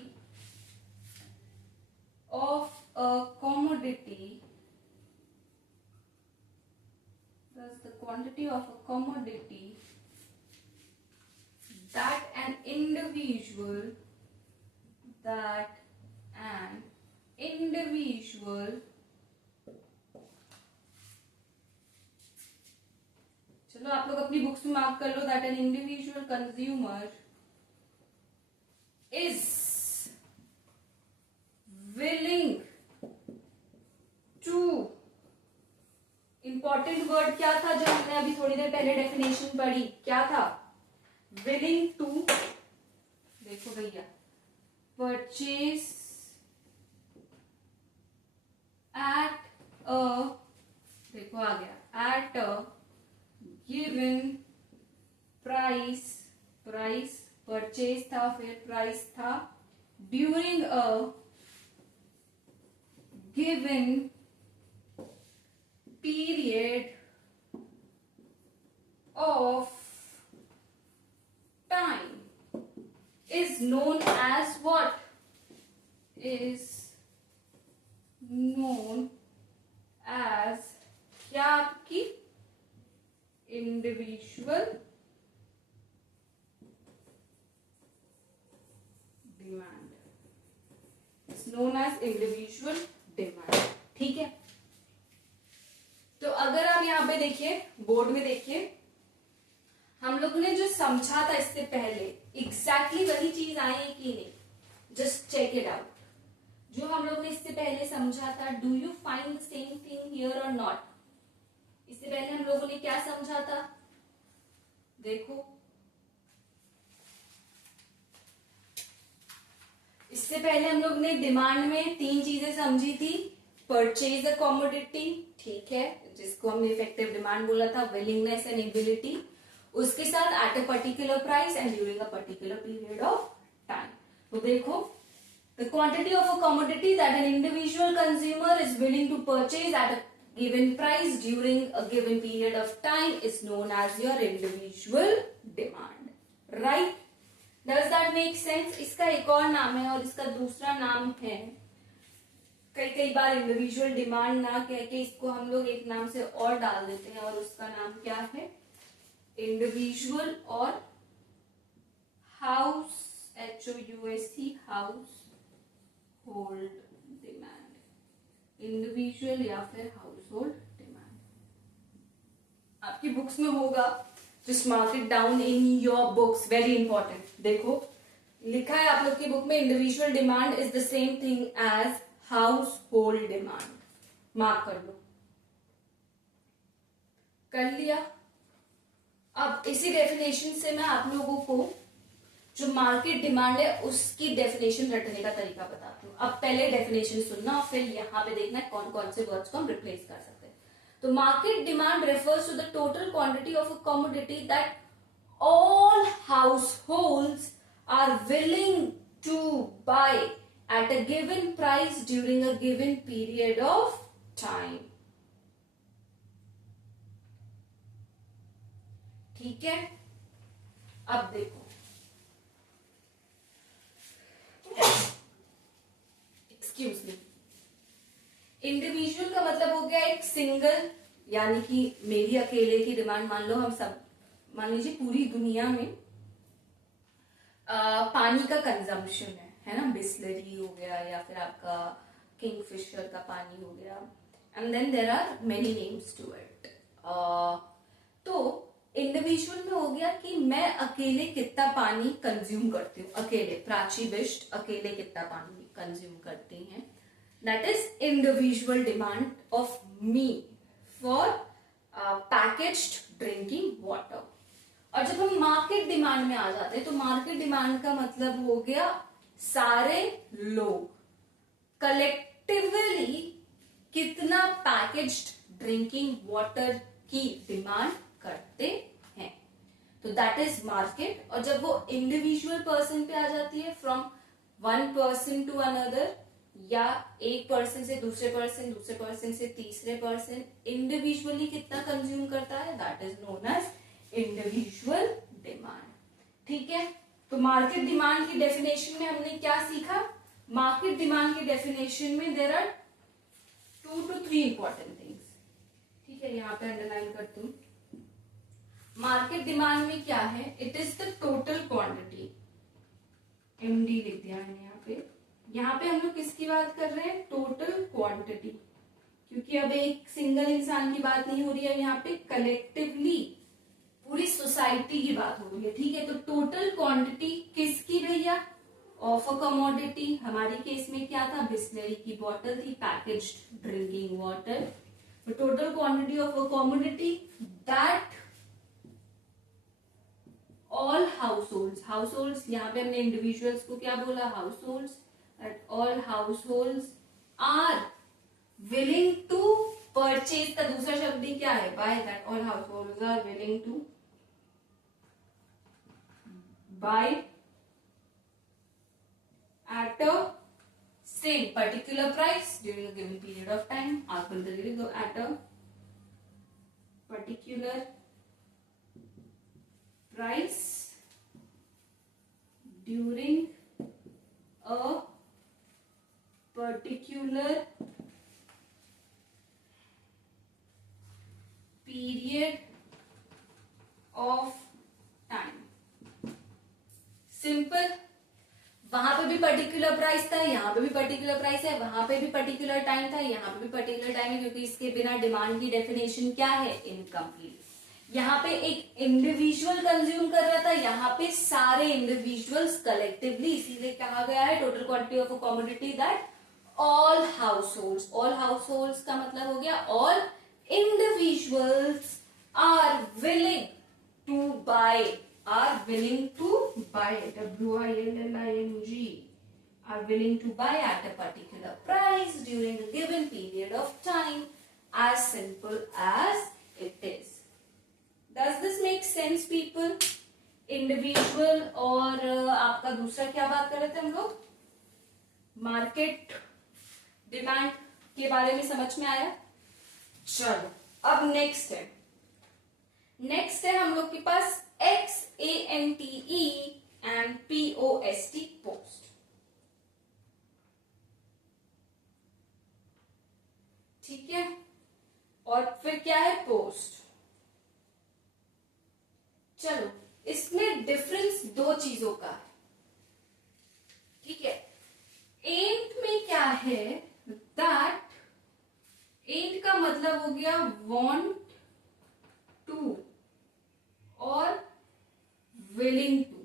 of a commodity, thus the quantity of a commodity that an individual चलो आप लोग अपनी बुक्स में मार्क कर लो, that an individual consumer is willing to, important word क्या था जो हमने अभी थोड़ी देर पहले डेफिनेशन पढ़ी, क्या था, willing to, देखो भैया, purchase at a, देखो आ गया, at a given price, price purchase था, फिर प्राइस था, during a given period of time is known as what, is known as क्या, आपकी individual demand, is known as individual demand, ठीक है। तो अगर आप यहाँ पे देखिए, बोर्ड में देखिए, हम लोग ने जो समझा था इससे पहले एग्जैक्टली वही चीज आई है कि नहीं, जस्ट चेक इट आउट। जो हम लोग ने इससे पहले समझा था, do you find the same thing here और नॉट। इससे पहले हम लोगों ने क्या समझा था, देखो, इससे पहले हम लोग ने डिमांड में तीन चीजें समझी थी, परचेज अ कमोडिटी, ठीक है, जिसको हमने इफेक्टिव डिमांड बोला था, विलिंगनेस एंड एबिलिटी, उसके साथ at a particular price and during a particular period of time. तो देखो, the quantity of a commodity that an individual consumer is willing to purchase at a given price during a given period of time is known as your individual demand, right? Does that make sense? इसका एक और नाम है और इसका दूसरा नाम है, कई बार इंडिविजुअल डिमांड ना कह के इसको हम लोग एक नाम से और डाल देते हैं, और उसका नाम क्या है, इंडिविजुअल और house, HOUSE, household demand, individual या फिर हाउस होल्ड डिमांड। आपकी बुक्स में होगा, just mark it down in your books, very important. देखो लिखा है आप लोग की बुक में, individual demand is the same thing as household demand, mark कर लो, कर लिया। अब इसी डेफिनेशन से मैं आप लोगों को जो मार्केट डिमांड है उसकी डेफिनेशन रटने का तरीका बताती हूँ। अब पहले डेफिनेशन सुनना और फिर यहाँ पे देखना कौन कौन से वर्ड्स को हम रिप्लेस कर सकते हैं। तो market demand refers to the total quantity of a commodity that all households are willing to buy at a given price during a given period of time. ठीक है, अब देखो, एक्सक्यूज मी, इंडिविजुअल का मतलब हो गया एक सिंगल, यानी कि मेरी अकेले की डिमांड, मान लो हम सब, मान लीजिए पूरी दुनिया में पानी का कंजम्पशन है ना, बिस्लरी हो गया या फिर आपका किंगफिशर का पानी हो गया, and then there are many names to it. तो इंडिविजुअल में हो गया कि मैं अकेले कितना पानी कंज्यूम करती हूँ, अकेले प्राची बिष्ट अकेले कितना पानी कंज्यूम करती हैं, that is individual demand of me for packaged drinking water. और जब हम मार्केट डिमांड में आ जाते हैं तो मार्केट डिमांड का मतलब हो गया सारे लोग कलेक्टिवली कितना पैकेज्ड ड्रिंकिंग वाटर की डिमांड करते हैं, तो दैट इज मार्केट। और जब वो इंडिविजुअल पर्सन पे आ जाती है, from one person to another, या एक पर्सन से दूसरे पर्सन, दूसरे पर्सन से तीसरे पर्सन इंडिविजुअली कितना कंज्यूम करता है, that is known as individual demand. ठीक है, तो मार्केट डिमांड की डेफिनेशन में हमने क्या सीखा? मार्केट डिमांड की डेफिनेशन में there are 2 to 3 important things. ठीक है, यहां पे अंडरलाइन करती हूँ। मार्केट डिमांड में क्या है? It is the total quantity, MD लिख दिया मैंने यहाँ पे। यहाँ पे हम लोग किसकी बात कर रहे हैं? टोटल क्वांटिटी, क्योंकि अब एक सिंगल इंसान की बात नहीं हो रही है, यहाँ पे कलेक्टिवली पूरी सोसाइटी की बात हो रही है। ठीक है, तो टोटल क्वांटिटी किसकी भैया? Of a commodity. हमारे केस में क्या था? बिस्लरी की बोतल थी, पैकेज्ड ड्रिंकिंग वाटर। तो total quantity of a commodity that all households, households यहाँ पे हमने इंडिविजुअल्स को क्या बोला? Households, that all households are willing to purchase का दूसरा शब्द ही क्या है? Buy, that all households are willing to buy at a same particular price during a given period of time. आप बोल दीजिए go at a particular price during a particular period of time. Simple, वहां पे भी particular price था, यहाँ पे भी पर्टिकुलर प्राइस है, वहां पे भी पर्टिकुलर टाइम था, यहाँ पे भी पर्टिकुलर टाइम है, क्योंकि इसके बिना डिमांड की डेफिनेशन क्या है? इनकम्प्लीट। यहाँ पे एक इंडिविजुअल कंज्यूम कर रहा था, यहाँ पे सारे इंडिविजुअल्स कलेक्टिवली, इसीलिए कहा गया है total quantity of a commodity that all households. All households का मतलब हो गया all individuals are willing to buy, are willing to buy, WILLING, are willing to buy at a particular price during a given period of time, as simple as it is. Does this make sense people? Individual और आपका दूसरा क्या बात कर रहे थे हम लोग? मार्केट डिमांड के बारे में समझ में आया? चलो अब नेक्स्ट है हम लोग के पास XANTE and POST, पोस्ट। ठीक है, और फिर क्या है? पोस्ट। चलो, इसमें डिफरेंस दो चीजों का है। ठीक है, एंड में क्या है? दैट एंड का मतलब हो गया वांट टू और विलिंग टू,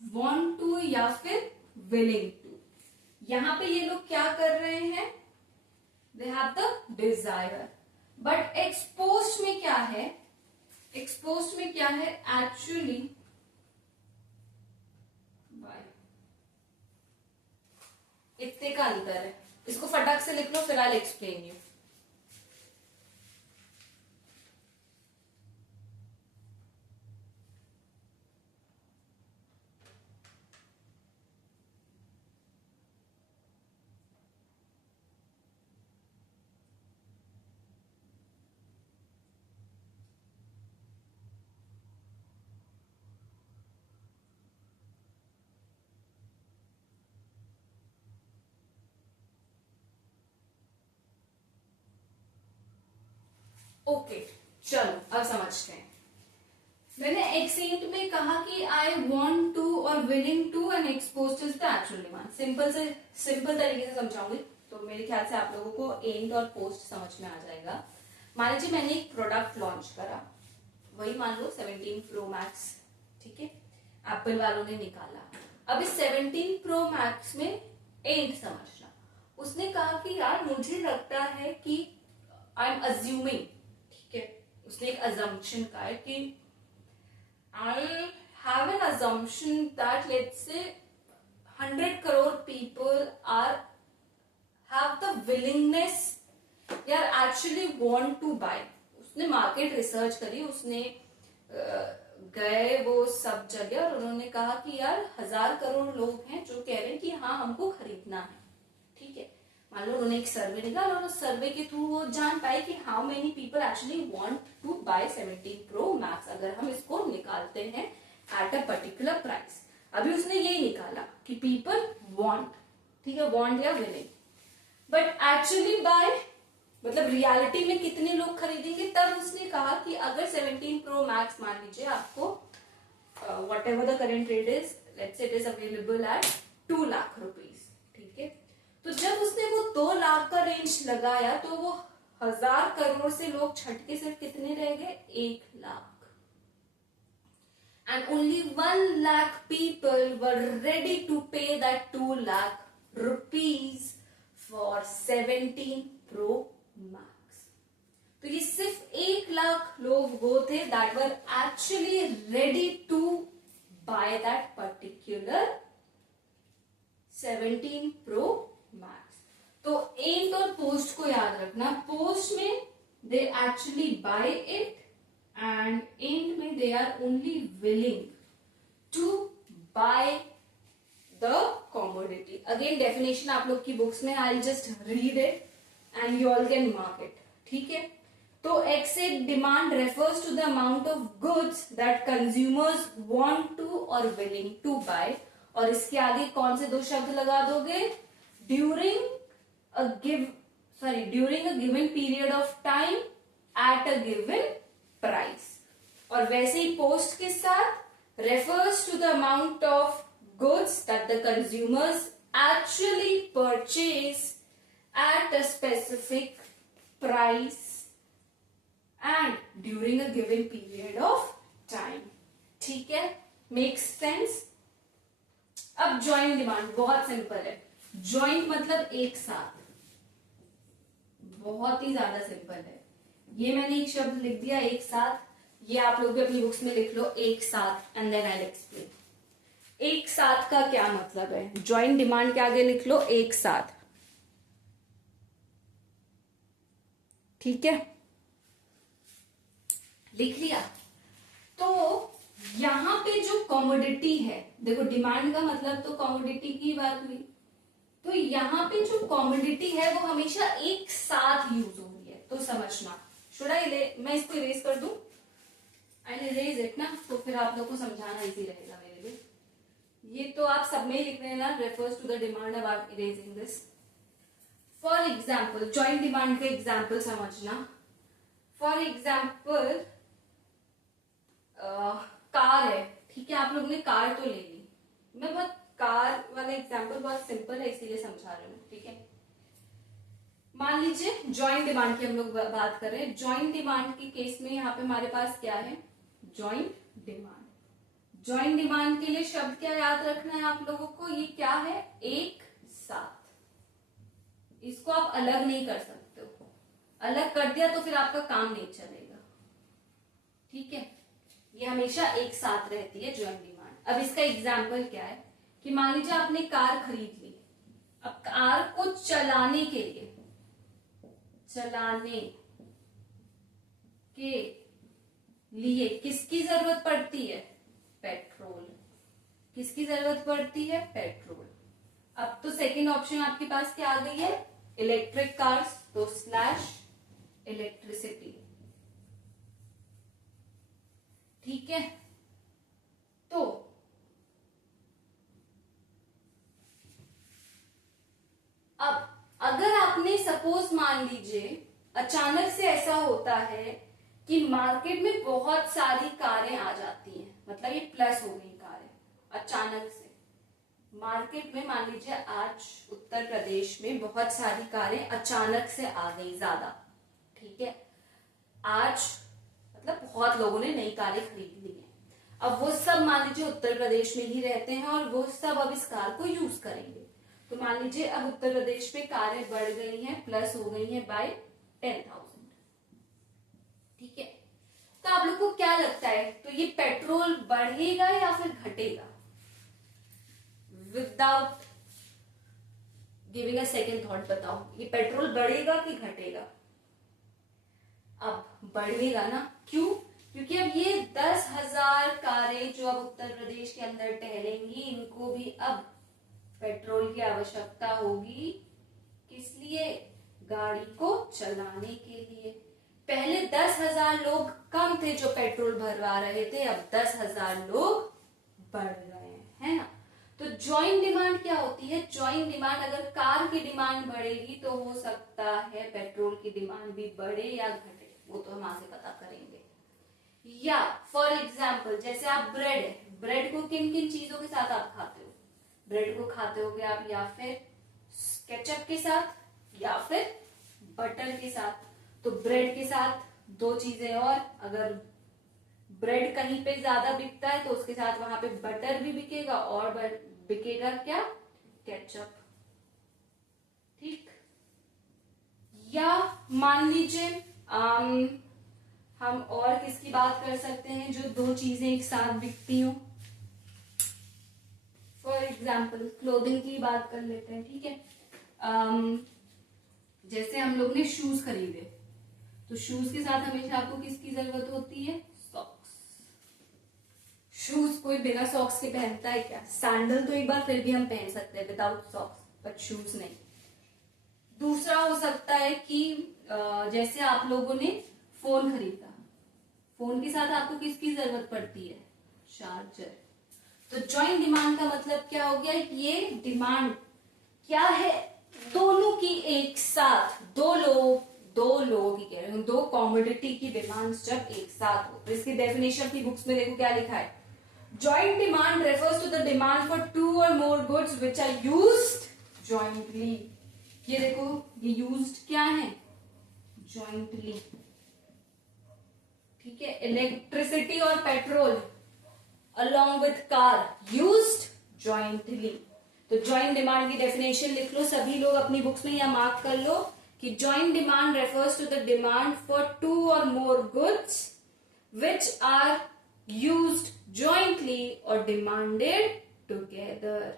वांट टू या फिर विलिंग टू। यहां पे ये लोग क्या कर रहे हैं? They have the desire. But exposed में क्या है? एक्सपोज्ड में क्या है? एक्चुअली इतने का अंतर है, इसको फटाक से लिख लो, फिर आई एक्सप्लेन यू। ओके, चलो अब समझते हैं। मैंने एक्सेंट में कहा कि आई वांट टू और willing to and expose to the actual demand. Simple तरीके से समझाऊंगी तो मेरे ख्याल से आप लोगों को एंड और पोस्ट समझ में आ जाएगा। मान लीजिए मैंने एक प्रोडक्ट लॉन्च करा, वही मान लो 17 प्रो मैक्स, ठीक है, एप्पल वालों ने निकाला। अब इस 17 प्रो मैक्स में एंड समझना। उसने कहा कि यार मुझे लगता है कि आई एम अज्यूमिंग, ठीक है, उसने एक अजम्पशन कहा है कि I have an assumption that let's say 100 crore people have the willingness या actually want to buy। उसने मार्केट रिसर्च करी, उसने गए वो सब जगह और उन्होंने कहा कि यार 1000 करोड़ लोग हैं जो कह रहे हैं कि हाँ हमको खरीदना है, ठीक है। मान लो उन्होंने एक सर्वे निकाला और उस सर्वे के थ्रू वो जान पाए कि how many people actually want to buy 17 pro max अगर हम इसको निकालते हैं एट अ पर्टिकुलर प्राइस। अभी उसने ये निकाला कि पीपल वांट, ठीक है, वांट या विलिंग, बट एक्चुअली बाय मतलब रियलिटी में कितने लोग खरीदेंगे। तब उसने कहा कि अगर 17 प्रो मैक्स मान लीजिए आपको what ever the current rate is, let's say it is available at 2 lakh rupees, ठीक है। तो जब उसने वो 2 लाख का रेंज लगाया तो वो 1000 करोड़ से लोग छट के सिर्फ कितने रह गए, 1 lakh. And only 1 lakh people were ready to pay that 2 lakh rupees for 17 pro max. तो ये सिर्फ 1 लाख लोग वो थे that were actually ready to buy that particular 17 pro max. तो एंड और पोस्ट को याद रखना, पोस्ट में they actually buy it and end में they are only willing to buy the commodity. Again definition आप लोग की बुक्स में, I just read it and you all can mark it, ठीक है। तो excess demand refers to the amount of goods that consumers want to और willing to buy. और इसके आगे कौन से 2 शब्द लगा दोगे, during a given period of time at a given price. और वैसे ही पोस्ट के साथ refers to the amount of goods that the consumers actually purchase at a specific price and during a given period of time, ठीक है, makes sense। अब joint demand बहुत simple है। जॉइंट मतलब एक साथ, बहुत ही ज्यादा सिंपल है। ये मैंने एक शब्द लिख दिया एक साथ, ये आप लोग भी अपनी बुक्स में लिख लो एक साथ and then I will explain. एक साथ का क्या मतलब है, जॉइंट डिमांड के आगे लिख लो एक साथ, ठीक है, लिख लिया। तो यहां पे जो कमोडिटी है, देखो डिमांड का मतलब तो कमोडिटी की बात हुई, तो यहां पे जो कमोडिटी है वो हमेशा एक साथ यूज हो रही है। तो समझना, मैं इसको इरेज कर दूं, आई इरेज इट ना, तो फिर आप लोग को समझाना इजी रहेगा मेरे लिए। ये तो आप सब में ही लिख रहे हैं ना, रेफर्स टू द डिमांड, अब आप erasing this. For example joint demand का एग्जाम्पल समझना। फॉर एग्जाम्पल कार है, ठीक है, आप लोगों ने कार तो ले ली, मैं बहुत कार वाला एग्जाम्पल बहुत सिंपल है इसीलिए समझा रही हूँ, ठीक है। मान लीजिए जॉइंट डिमांड की हम लोग बात कर रहे हैं। जॉइंट डिमांड के केस में यहाँ पे हमारे पास क्या है, जॉइंट डिमांड। जॉइंट डिमांड के लिए शब्द क्या याद रखना है आप लोगों को, ये क्या है, एक साथ। इसको आप अलग नहीं कर सकते हो, अलग कर दिया तो फिर आपका काम नहीं चलेगा, ठीक है। ये हमेशा एक साथ रहती है जॉइंट डिमांड। अब इसका एग्जाम्पल क्या है कि मान लीजिए आपने कार खरीद ली, अब कार को चलाने के लिए, किसकी जरूरत पड़ती है, पेट्रोल। किसकी जरूरत पड़ती है, पेट्रोल। अब तो सेकंड ऑप्शन आपके पास क्या आ गई है, इलेक्ट्रिक कार्स, तो स्लैश इलेक्ट्रिसिटी, ठीक है। तो अब अगर आपने सपोज मान लीजिए अचानक से ऐसा होता है कि मार्केट में बहुत सारी कारें आ जाती हैं, मतलब ये प्लस हो गई कारें अचानक से मार्केट में। मान लीजिए आज उत्तर प्रदेश में बहुत सारी कारें अचानक से आ गई ज्यादा, ठीक है। आज मतलब बहुत लोगों ने नई कारें खरीद ली हैं। अब वो सब मान लीजिए उत्तर प्रदेश में ही रहते हैं और वो सब अब इस कार को यूज करेंगे। तो मान लीजिए अब उत्तर प्रदेश में कारें बढ़ गई हैं, प्लस हो गई हैं बाय 10,000, ठीक है। तो आप लोग को क्या लगता है, तो ये पेट्रोल बढ़ेगा या फिर घटेगा? Without giving a second thought बताओ, ये पेट्रोल बढ़ेगा कि घटेगा? अब बढ़ेगा ना, क्यों? क्योंकि अब ये 10,000 कारें जो अब उत्तर प्रदेश के अंदर टहलेंगी, इनको भी अब पेट्रोल की आवश्यकता होगी। किस लिए? गाड़ी को चलाने के लिए। पहले 10,000 लोग कम थे जो पेट्रोल भरवा रहे थे, अब 10,000 लोग बढ़ गए हैं, है ना। तो जॉइंट डिमांड क्या होती है? जॉइंट डिमांड, अगर कार की डिमांड बढ़ेगी तो हो सकता है पेट्रोल की डिमांड भी बढ़े या घटे, वो तो हम वहां से पता करेंगे। या फॉर एग्जाम्पल जैसे आप ब्रेड को किन किन चीजों के साथ आप खाते हो? ब्रेड को खाते होगे आप या फिर केचप के साथ या फिर बटर के साथ। तो ब्रेड के साथ दो चीजें, और अगर ब्रेड कहीं पे ज्यादा बिकता है तो उसके साथ वहां पे बटर भी बिकेगा, और बिकेगा क्या? केचप, ठीक। या मान लीजिए हम और किसकी बात कर सकते हैं जो दो चीजें एक साथ बिकती हो। फॉर एग्जाम्पल क्लोथिंग की बात कर लेते हैं, ठीक है। जैसे हम लोग ने शूज खरीदे, तो शूज के साथ हमेशा आपको किसकी जरूरत होती है? सॉक्स। शूज कोई बिना सॉक्स के पहनता है क्या? सैंडल तो एक बार फिर भी हम पहन सकते हैं विदाउट सॉक्स, बट शूज नहीं। दूसरा हो सकता है कि जैसे आप लोगों ने फोन खरीदा, फोन के साथ आपको किसकी जरूरत पड़ती है? चार्जर। तो जॉइंट डिमांड का मतलब क्या हो गया? ये डिमांड क्या है? दोनों की एक साथ, दो लोगों की कह रहे हूं, दो कॉमोडिटी की डिमांड्स जब एक साथ हो। तो इसकी डेफिनेशन की बुक्स में देखो क्या लिखा है। Joint demand refers to the demand for two or more goods which are used jointly. ये देखो, ये यूज्ड क्या है? जॉइंटली, ठीक है। इलेक्ट्रिसिटी और petrol along with car used jointly। तो जॉइंट डिमांड की डेफिनेशन लिख लो सभी लोग अपनी बुक्स में, या मार्क कर लो कि joint demand refers to the demand for two or more goods which are used jointly और डिमांडेड टुगेदर,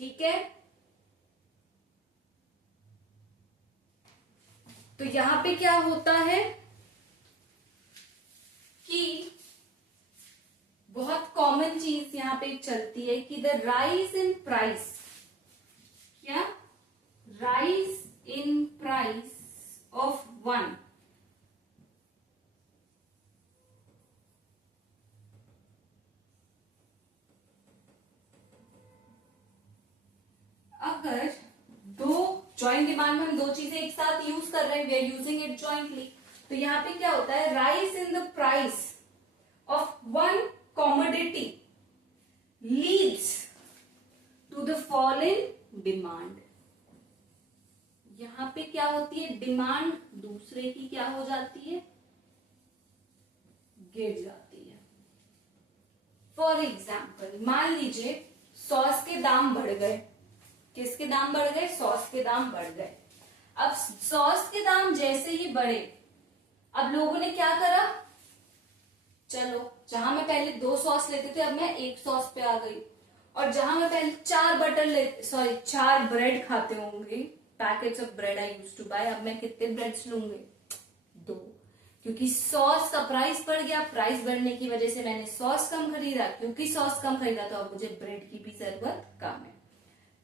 ठीक है। तो यहां पे क्या होता है कि बहुत कॉमन चीज यहां पे चलती है कि द राइज इन प्राइस, क्या? Rise in price of one अगर दो जॉइंट डिमांड में हम दो चीजें एक साथ यूज कर रहे हैं, we are using it jointly, तो यहां पे क्या होता है? Rise in the price of one commodity leads to the fall in demand। यहां पे क्या होती है? डिमांड दूसरे की क्या हो जाती है? गिर जाती है। फॉर एग्जाम्पल मान लीजिए सॉस के दाम बढ़ गए। किसके दाम बढ़ गए? सॉस के दाम बढ़ गए। अब सॉस के दाम जैसे ही बढ़े, अब लोगों ने क्या करा? चलो, जहां मैं पहले 2 सॉस लेते थे अब मैं 1 सॉस पे आ गई, और जहां मैं पहले 4 ब्रेड खाते होंगे, packets of bread I used to buy, अब मैं कितने ब्रेड्स लूंगे? 2, क्योंकि सॉस का प्राइस बढ़ गया। प्राइस बढ़ने की वजह से मैंने सॉस कम खरीदा, क्योंकि सॉस कम खरीदा तो अब मुझे ब्रेड की भी जरूरत कम है।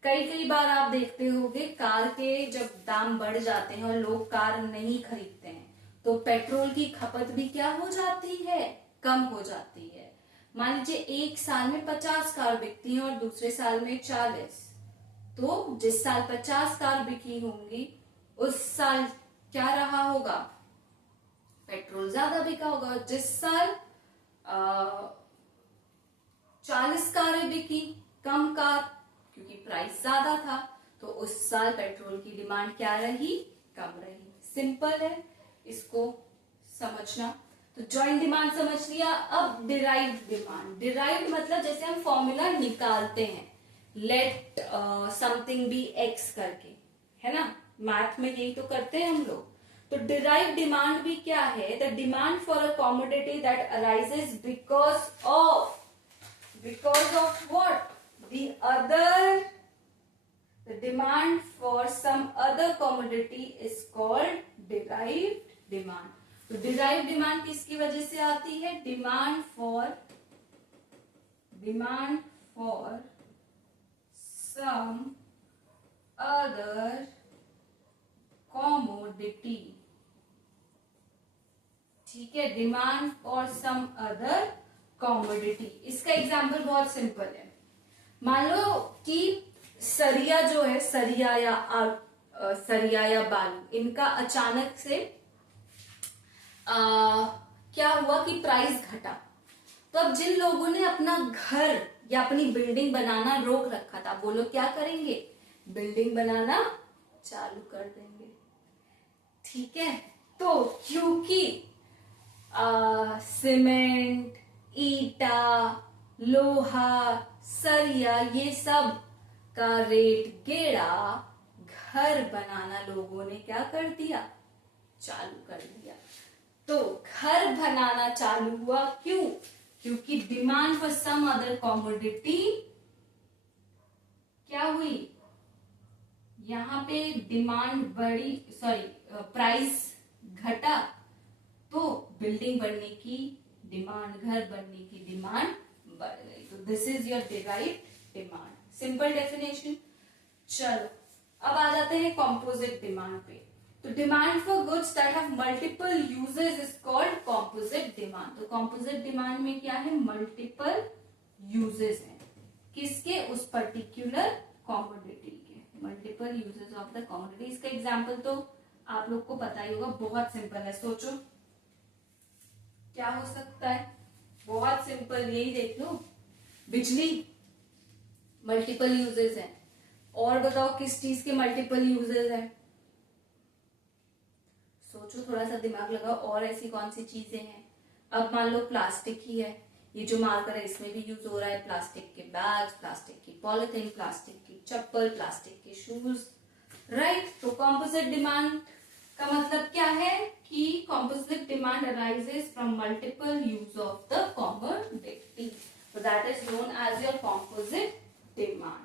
कई बार आप देखते होंगे कार के जब दाम बढ़ जाते हैं और लोग कार नहीं खरीदते हैं, तो पेट्रोल की खपत भी क्या हो जाती है? कम हो जाती है। मान लीजिए एक साल में 50 कार बिकती हैं और दूसरे साल में 40, तो जिस साल 50 कार बिकी होंगी उस साल क्या रहा होगा, पेट्रोल ज्यादा बिका होगा। जिस साल 40 कारें बिकी, कम कार, क्योंकि प्राइस ज्यादा था, तो उस साल पेट्रोल की डिमांड क्या रही, कम रही। सिंपल है इसको समझना। तो जॉइंट डिमांड समझ लिया। अब डिराइव्ड डिमांड, डिराइव्ड मतलब जैसे हम फॉर्मूला निकालते हैं, लेट समथिंग बी एक्स करके, है ना, मैथ में यही तो करते हैं हम लोग। तो डिराइव्ड डिमांड भी क्या है, the demand for a commodity that arises because of what, the demand for some other commodity is called derived demand. तो derived demand किसकी वजह से आती है, demand for some other commodity, ठीक है, demand for some other commodity. इसका example बहुत सिंपल है। मान लो कि सरिया जो है, सरिया या बालू, इनका अचानक से क्या हुआ कि प्राइस घटा। तो अब जिन लोगों ने अपना घर या अपनी बिल्डिंग बनाना रोक रखा था, वो लोग क्या करेंगे, बिल्डिंग बनाना चालू कर देंगे। ठीक है, तो क्योंकि सीमेंट, ईटा, लोहा, सरिया, ये सब का रेट गिरा, घर बनाना लोगों ने क्या कर दिया, चालू कर दिया। तो घर बनाना चालू हुआ, क्यों, क्योंकि demand for some other commodity क्या हुई, यहां पे डिमांड बढ़ी, प्राइस घटा, तो बिल्डिंग बनने की डिमांड, घर बनने की डिमांड बढ़ गई। तो this is your derived demand, simple definition. चलो अब आ जाते हैं कॉम्पोजिट डिमांड पे। तो demand for goods that have multiple uses is called composite demand. तो कॉम्पोजिट डिमांड में क्या है, मल्टीपल यूजेस हैं, किसके, उस पर्टिकुलर कॉमोडिटी के, multiple uses of the commodity. इसका एग्जाम्पल तो आप लोग को पता ही होगा, बहुत सिंपल है, सोचो क्या हो सकता है, बहुत सिंपल, यही देख लो, बिजली, मल्टीपल यूजेस है। और बताओ किस चीज के मल्टीपल यूजेस है, सोचो, थोड़ा सा दिमाग लगाओ, और ऐसी कौन सी चीजें हैं। अब मान लो प्लास्टिक ही है, ये जो मार्कर है इसमें भी यूज हो रहा है, प्लास्टिक के बैग, प्लास्टिक की पॉलिथीन, प्लास्टिक की चप्पल, प्लास्टिक के शूज, राइट। तो कॉम्पोजिट डिमांड का मतलब क्या है कि composite demand arises from multiple use of the commodity, so that is known as your composite demand।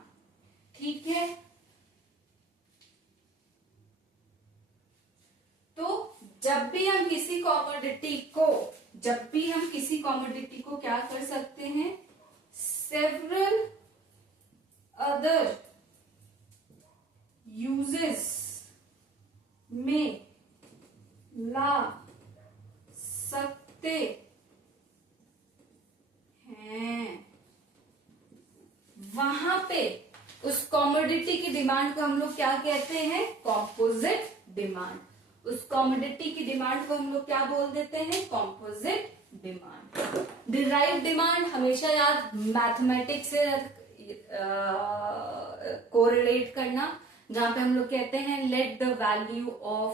ठीक है, तो जब भी हम किसी कॉमोडिटी को क्या कर सकते हैं, सेवरल अदर यूजेस में ला सकते हैं, वहां पे उस कॉमोडिटी की डिमांड को हम लोग क्या कहते हैं, कॉम्पोजिट डिमांड। उस कॉमोडिटी की डिमांड को हम लोग क्या बोल देते हैं, कॉम्पोजिट डिमांड। डिराइव्ड डिमांड हमेशा याद, मैथमेटिक्स से कोरिलेट करना, जहां पे हम लोग कहते हैं let the value of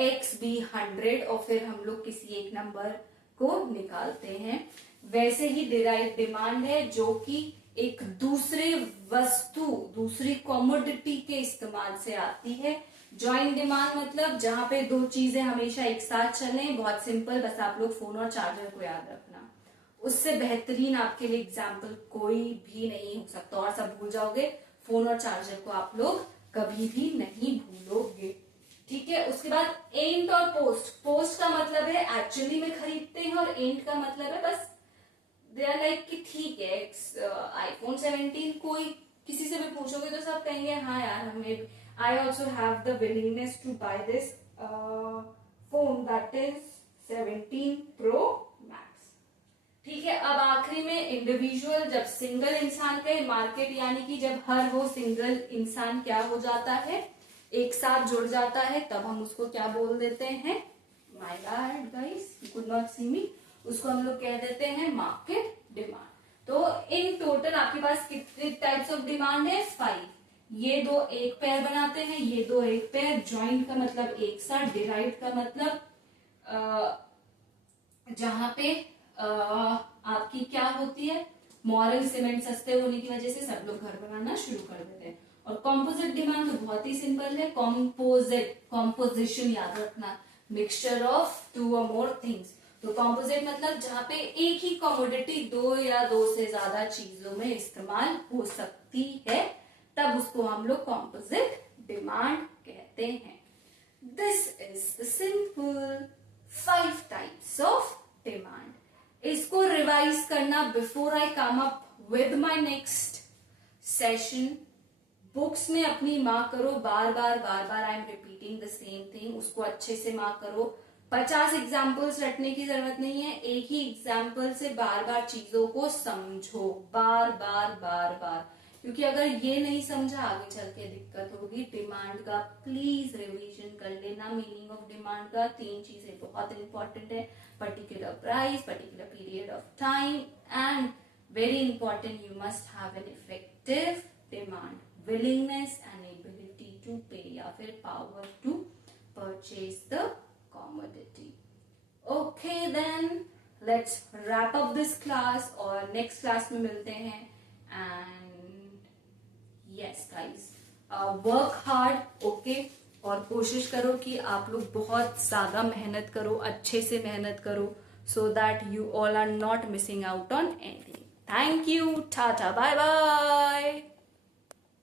x be 100, और फिर हम लोग किसी एक नंबर को निकालते हैं। वैसे ही डिराइव्ड डिमांड है जो कि एक दूसरे वस्तु, दूसरी कॉमोडिटी के इस्तेमाल से आती है। जॉइंट डिमांड मतलब जहां पे दो चीजें हमेशा एक साथ चले, बहुत सिंपल, बस आप लोग फोन और चार्जर को याद रखना, उससे बेहतरीन आपके लिए एग्जाम्पल कोई भी नहीं हो सकता, और सब भूल जाओगे, फोन और चार्जर को आप लोग कभी भी नहीं भूलोगे। ठीक है, उसके बाद एंट और पोस्ट। पोस्ट का मतलब है एक्चुअली में खरीदते हैं, और एंट का मतलब है बस दे आर लाइक कि ठीक है, आईफोन 17 कोई किसी से भी पूछोगे तो सब कहेंगे हाँ यार, हमें, I also have the willingness to buy this phone that is 17 pro max. ठीक है, अब आखिरी में इंडिविजुअल, जब सिंगल इंसान का मार्केट, यानी कि जब हर वो सिंगल इंसान क्या हो जाता है, एक साथ जुड़ जाता है तब हम उसको क्या बोल देते हैं, my bad guys, you could not see me, उसको हम लोग कह देते हैं मार्केट डिमांड। तो इन टोटल आपके पास कितने टाइप्स ऑफ डिमांड है, 5। ये दो एक पेयर बनाते हैं, ये दो एक पेयर, ज्वाइंट का मतलब एक साथ, डिराइव्ड का मतलब जहां पे आपकी क्या होती है, मॉरल सीमेंट सस्ते होने की वजह से सब लोग घर बनाना शुरू कर देते हैं। और कॉम्पोजिट डिमांड तो बहुत ही सिंपल है, कॉम्पोजिट, कॉम्पोजिशन याद रखना, मिक्सचर ऑफ 2 और मोर थिंग्स। तो कॉम्पोजिट मतलब जहां पे एक ही कमोडिटी 2 या 2 से ज्यादा चीजों में इस्तेमाल हो सकती है, तब उसको हम लोग कॉम्पोजिट डिमांड कहते हैं। This is the simple 5 types of demand. इसको रिवाइज करना before I come up with my next session. Books में अपनी मार्क करो, बार बार I am repeating the same thing, उसको अच्छे से मार्क करो। 50 एग्जाम्पल्स रटने की जरूरत नहीं है, एक ही एग्जाम्पल से बार बार चीजों को समझो, बार बार, क्योंकि अगर ये नहीं समझा आगे चल के दिक्कत होगी। डिमांड का प्लीज रिवीजन कर लेना, मीनिंग ऑफ डिमांड का 3 चीजें बहुत इंपॉर्टेंट है, particular price, particular period of time, and very important, you must have an effective demand, willingness and ability to pay या फिर power to purchase the commodity. Okay then, let's wrap up this class और next class में मिलते हैं। and yes guys, work hard, okay, और कोशिश करो कि आप लोग बहुत ज्यादा मेहनत करो, अच्छे से मेहनत करो, so that you all are not missing out on anything. Thank you, tata, bye bye.